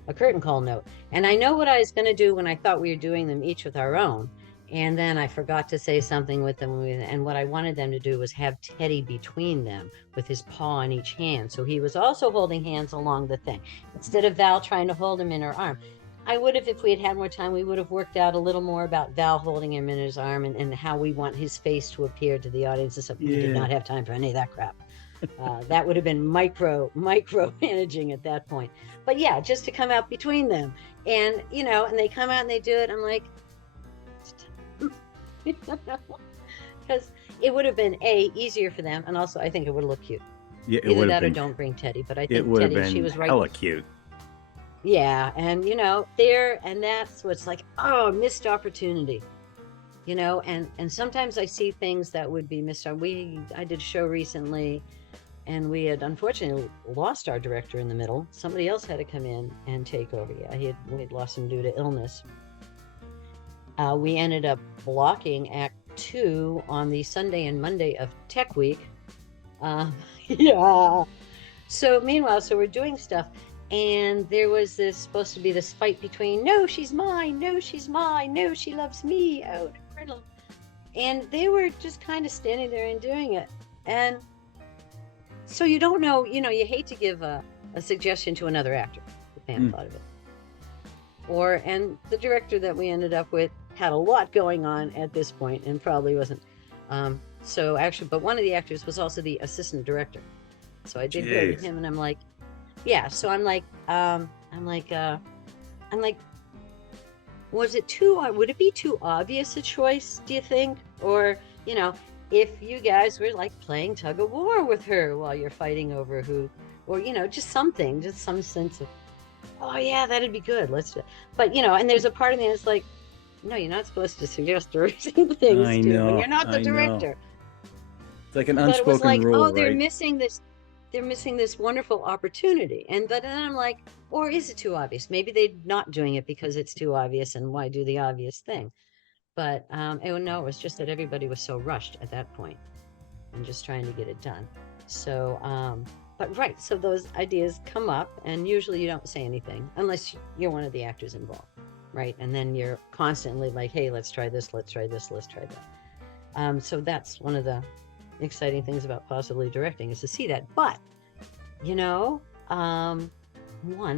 A curtain call note. And I know what I was going to do when I thought we were doing them each with our own. And then I forgot to say something with them. And what I wanted them to do was have Teddy between them with his paw in each hand. So he was also holding hands along the thing. Instead of Val trying to hold him in her arm. I would have, if we had had more time, we would have worked out a little more about Val holding him in his arm and how we want his face to appear to the audience and stuff. We did not have time for any of that crap. That would have been micro managing at that point. But yeah, just to come out between them and, and they come out and they do it. I'm like, because it would have been easier for them, and also I think it would have looked cute. Yeah, it Either would have that or been. don't bring Teddy. But I It think would have Teddy, she been was right. hella cute. Yeah, and there, and that's what's like, oh, missed opportunity. And sometimes I see things that would be missed. I did a show recently, and we had unfortunately lost our director in the middle. Somebody else had to come in and take over. Yeah, we had lost him due to illness. We ended up blocking Act 2 on the Sunday and Monday of Tech Week. Yeah. So meanwhile, we're doing stuff, and there was supposed to be this fight between, no, she's mine, no, she's mine, no, she loves me, oh, Colonel. And they were just kind of standing there and doing it. And so you don't know, you hate to give a suggestion to another actor if the fan thought of it. And the director that we ended up with had a lot going on at this point and probably wasn't. But one of the actors was also the assistant director. So I did go with him, and I'm like, yeah. So I'm like, would it be too obvious a choice, do you think? Or, if you guys were like playing tug of war with her while you're fighting over who, or, just something, just some sense of, oh yeah, that'd be good. Let's do it. But, and there's a part of me that's like, no, you're not supposed to suggest directing things I to know, when you're not the I know. director. It's like an But it was unspoken like, rule, they're right? missing this wonderful opportunity. But then I'm like, or is it too obvious? Maybe they're not doing it because it's too obvious, and why do the obvious thing? But no, it was just that everybody was so rushed at that point and just trying to get it done. So, but right, so those ideas come up, and usually you don't say anything unless you're one of the actors involved, right? And then you're constantly like, hey, let's try this, let's try this, let's try that. So that's one of the exciting things about possibly directing, is to see that. But one,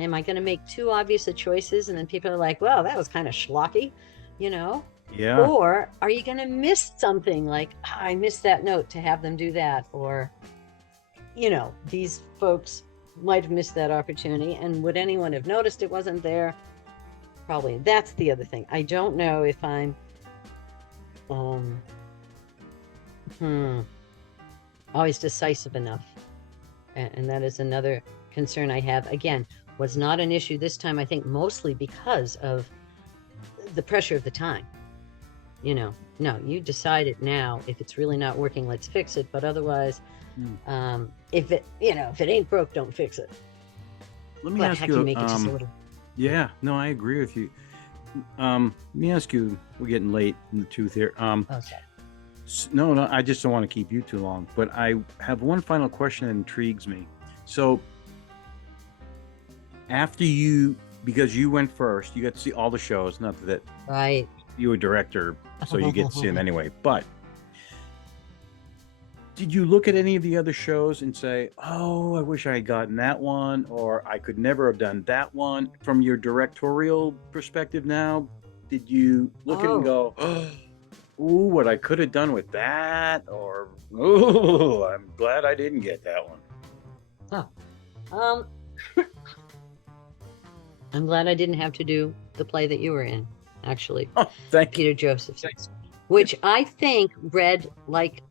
am I going to make too obvious of choices and then people are like, well, that was kind of schlocky, Yeah. or are you going to miss something like, I missed that note to have them do that, or these folks might have missed that opportunity, and would anyone have noticed it wasn't there? Probably. That's the other thing. I don't know if I'm always decisive enough, and that is another concern I have. Again, was not an issue this time, I think mostly because of the pressure of the time. No, you decide it now. If it's really not working, let's fix it. But otherwise, if it ain't broke, don't fix it. Let me But ask how you. can you make it just a little? Yeah, no, I agree with you. Let me ask you. We're getting late in the tooth here. Okay. No, I just don't want to keep you too long. But I have one final question that intrigues me. So, because you went first, you got to see all the shows. Not that Right. you were director, so you get to see them anyway. But did you look at any of the other shows and say, oh, I wish I had gotten that one, or I could never have done that one? From your directorial perspective now, did you look at it and go, ooh, what I could have done with that? Or, ooh, I'm glad I didn't get that one. I'm glad I didn't have to do the play that you were in, actually. Oh, thank you. Peter Joseph's, which I think read like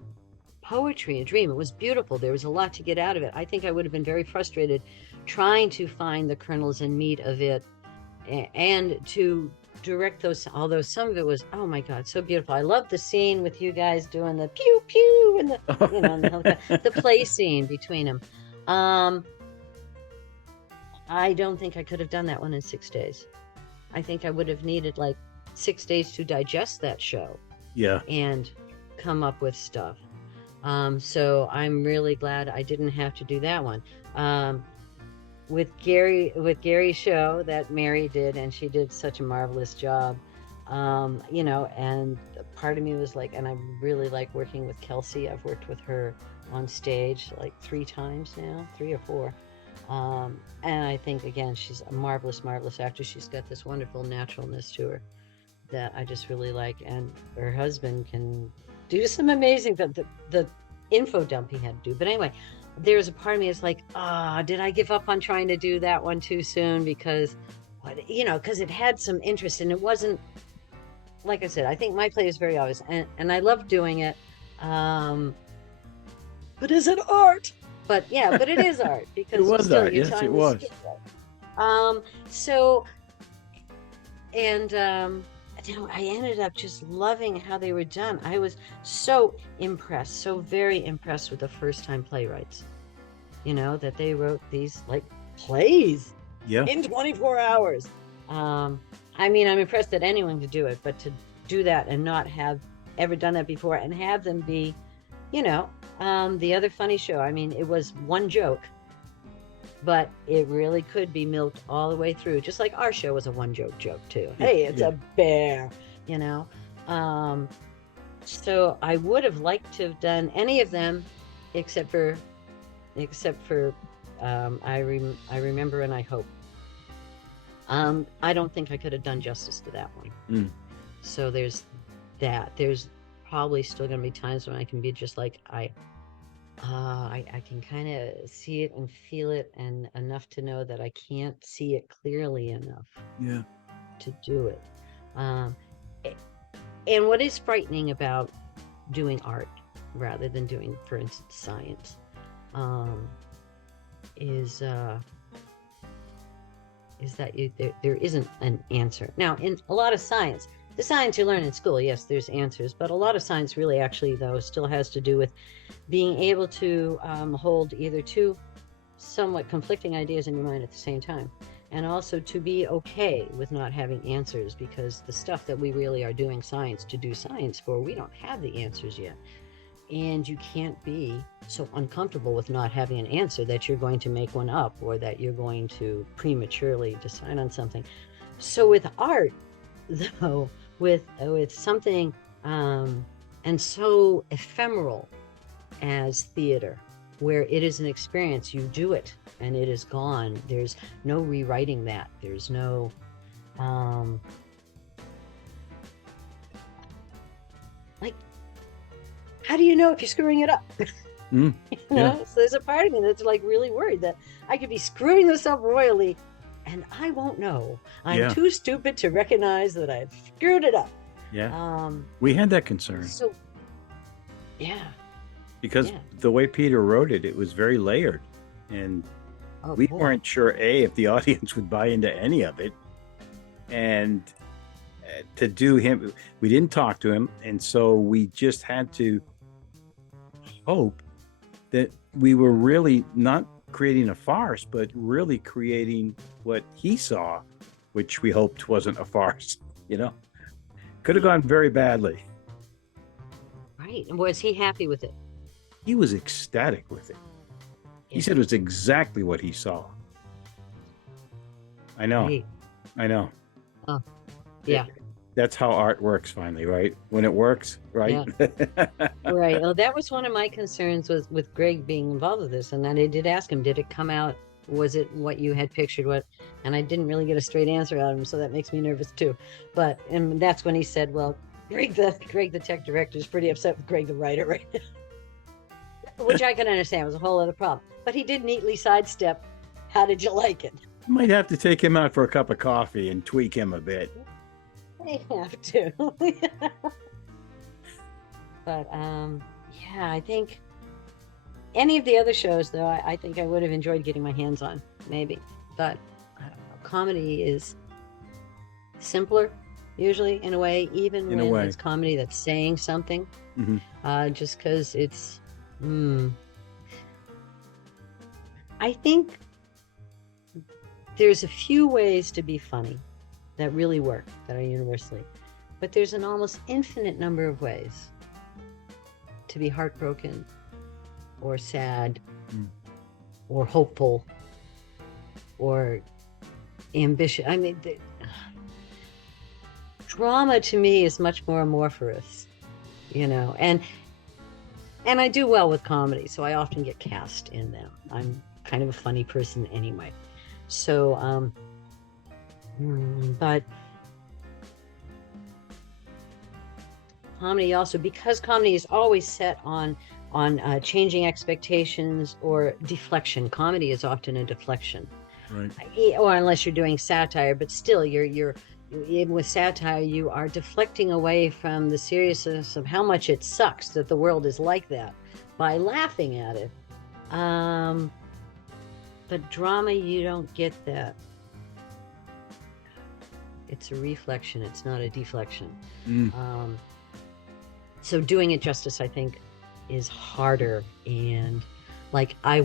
poetry, a dream. It was beautiful. There was a lot to get out of it. I think I would have been very frustrated trying to find the kernels and meat of it and to direct those, although some of it was, oh my God, so beautiful. I love the scene with you guys doing the pew pew and the play scene between them. I don't think I could have done that one in 6 days. I think I would have needed like 6 days to digest that show. Yeah. And come up with stuff. So I'm really glad I didn't have to do that one. With Gary's show that Mary did, and she did such a marvelous job. And part of me was like, and I really like working with Kelsey. I've worked with her on stage like 3 times now, 3 or 4. And I think, again, she's a marvelous, marvelous actress. She's got this wonderful naturalness to her that I just really like. And her husband can do some amazing, the info dump he had to do. But anyway, there's a part of me that's like, did I give up on trying to do that one too soon? Because it had some interest, and it wasn't, like I said, I think my play is very obvious, and I love doing it. But is it art? But yeah, but it is art because It was still art. your Yes, time it is was. skipped. So, and I ended up just loving how they were done. I was so impressed, so very impressed with the first-time playwrights. That they wrote these like plays Yeah. in 24 hours. I mean, I'm impressed that anyone could do it, but to do that and not have ever done that before and have them be, the other funny show. I mean, it was one joke, but it really could be milked all the way through, just like our show was a one joke too. Hey, it's a bear, So I would have liked to have done any of them, except for I remember and I hope. I don't think I could have done justice to that one. So there's that. There's probably still going to be times when I can be just like I can kind of see it and feel it, and enough to know that I can't see it clearly enough to do it. And what is frightening about doing art rather than doing, for instance, science, is that there isn't an answer. Now, in a lot of science, the science you learn in school, yes, there's answers, but a lot of science really actually, though, still has to do with being able to hold either two somewhat conflicting ideas in your mind at the same time, and also to be okay with not having answers, because the stuff that we really are doing science to do science for, we don't have the answers yet. And you can't be so uncomfortable with not having an answer that you're going to make one up, or that you're going to prematurely decide on something. So with art, though, with something and so ephemeral as theater, where it is an experience, you do it and it is gone. There's no rewriting that. There's no how do you know if you're screwing it up? So there's a part of me that's like really worried that I could be screwing this up royally and I won't know. I'm too stupid to recognize that I've screwed it up. We had that concern. So because the way Peter wrote it, it was very layered, and we weren't sure if the audience would buy into any of it, and to do him, we didn't talk to him, and so we just had to hope that we were really not creating a farce, but really creating what he saw, which we hoped wasn't a farce. Could have gone very badly. Right. And was he happy with it? He was ecstatic with it. He said it was exactly what he saw. I know. Right. I know. Oh, yeah. That's how art works finally, right? When it works, right? Yeah. Right. Well, that was one of my concerns with Greg being involved with this. And then I did ask him, did it come out? Was it what you had pictured? And I didn't really get a straight answer out of him. So that makes me nervous too. And that's when he said, well, Greg the tech director is pretty upset with Greg the writer right now. Which I can understand, was a whole other problem. But he did neatly sidestep, how did you like it? You might have to take him out for a cup of coffee and tweak him a bit. I have to. But I think any of the other shows, though, I think I would have enjoyed getting my hands on, maybe. But I don't know, comedy is simpler, usually, in a way, even when it's comedy that's saying something. Just because it's I think there's a few ways to be funny that really work, that are universally, but there's an almost infinite number of ways to be heartbroken or sad or hopeful or ambitious. I mean, drama to me is much more amorphous, and I do well with comedy, so I often get cast in them. I'm kind of a funny person anyway. So, but comedy also, because comedy is always set on changing expectations or deflection. Comedy is often a deflection, right? Or unless you're doing satire, but still, you're even with satire, you are deflecting away from the seriousness of how much it sucks that the world is like that by laughing at it. But drama, you don't get that. It's a reflection, it's not a deflection. So doing it justice, I think, is harder. And like, I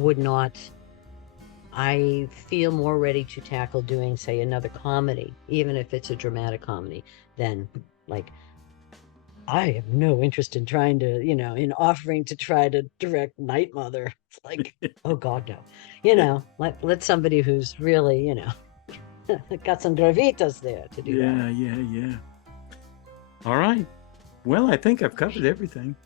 feel more ready to tackle doing, say, another comedy, even if it's a dramatic comedy, than like, I have no interest in trying to, in offering to try to direct Night Mother. It's like, oh God, no. Let somebody who's really, got some gravitas there to do that. Yeah. All right. Well, I think I've covered everything.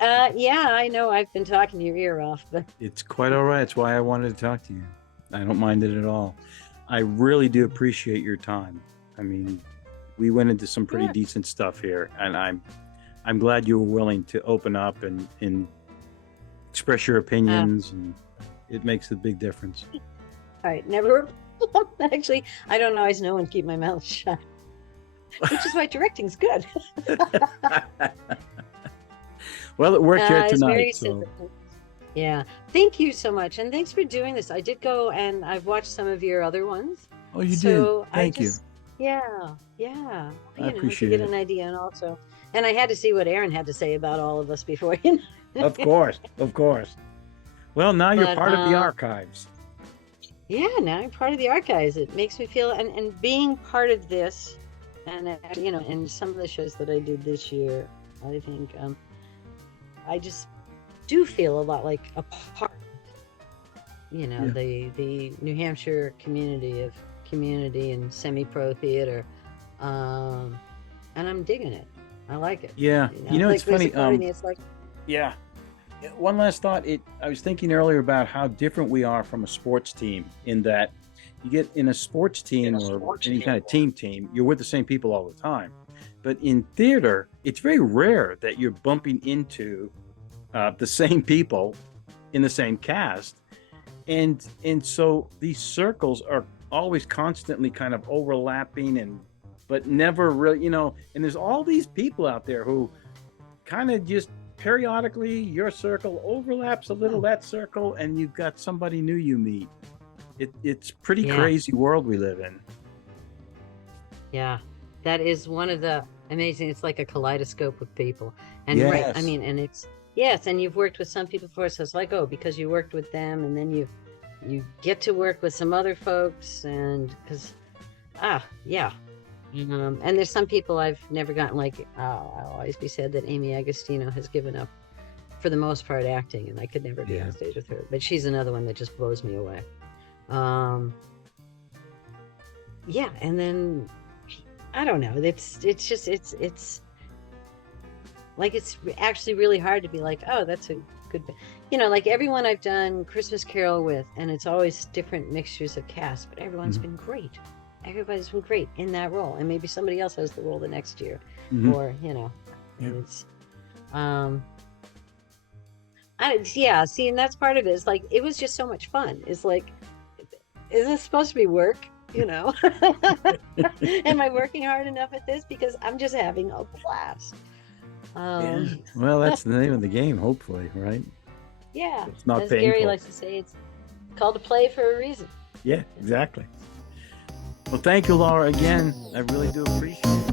Yeah, I know I've been talking your ear off, but It's quite all right. That's why I wanted to talk to you. I don't mind it at all. I really do appreciate your time. I mean, we went into some pretty decent stuff here, and I'm glad you were willing to open up and express your opinions, and it makes a big difference. all right, never. Actually, I don't always know when to keep my mouth shut, which is why directing's good. Well, it worked here It's tonight. very So. simple. Yeah, thank you so much, and thanks for doing this. I did go and I've watched some of your other ones. Oh, you So did. Thank you. Yeah. I appreciate to get it. an idea, and I had to see what Aaron had to say about all of us before. Of course. Well, now you're But, part of the archives. Yeah, now I'm part of the archives. It makes me feel, and being part of this, and and some of the shows that I did this year, I think I just do feel a lot like a part. The New Hampshire community and semi-pro theater, and I'm digging it. I like it. Yeah. It's funny. It's like, Yeah. One last thought. I was thinking earlier about how different we are from a sports team, in that you get in a sports team or any kind of team, you're with the same people all the time. But in theater, it's very rare that you're bumping into the same people in the same cast. And so these circles are always constantly kind of overlapping, but never really, and there's all these people out there who kind of just periodically, your circle overlaps a little, that circle, and you've got somebody new you meet. It's pretty crazy world we live in. Yeah, that is one of the amazing. It's like a kaleidoscope of people, and Yes. right. I mean, and it's yes, and you've worked with some people before, so it's like, oh, because you worked with them, and then you get to work with some other folks, and because and there's some people I've never gotten, like, I'll always be sad that Amy Agostino has given up, for the most part, acting, and I could never be on stage with her. But she's another one that just blows me away. And then I don't know. It's like, it's actually really hard to be like, oh, that's a good, like everyone I've done Christmas Carol with, and it's always different mixtures of cast, but everyone's been great. Everybody's been great in that role, and maybe somebody else has the role the next year, or it's see, and that's part of it. It's like, it was just so much fun. It's like, is this supposed to be work? Am I working hard enough at this? Because I'm just having a blast. Well, that's the name of the game, hopefully, right? Yeah, it's not as painful. Gary likes to say, it's called a play for a reason. Yeah, exactly. Well, thank you, Laura, again. I really do appreciate it.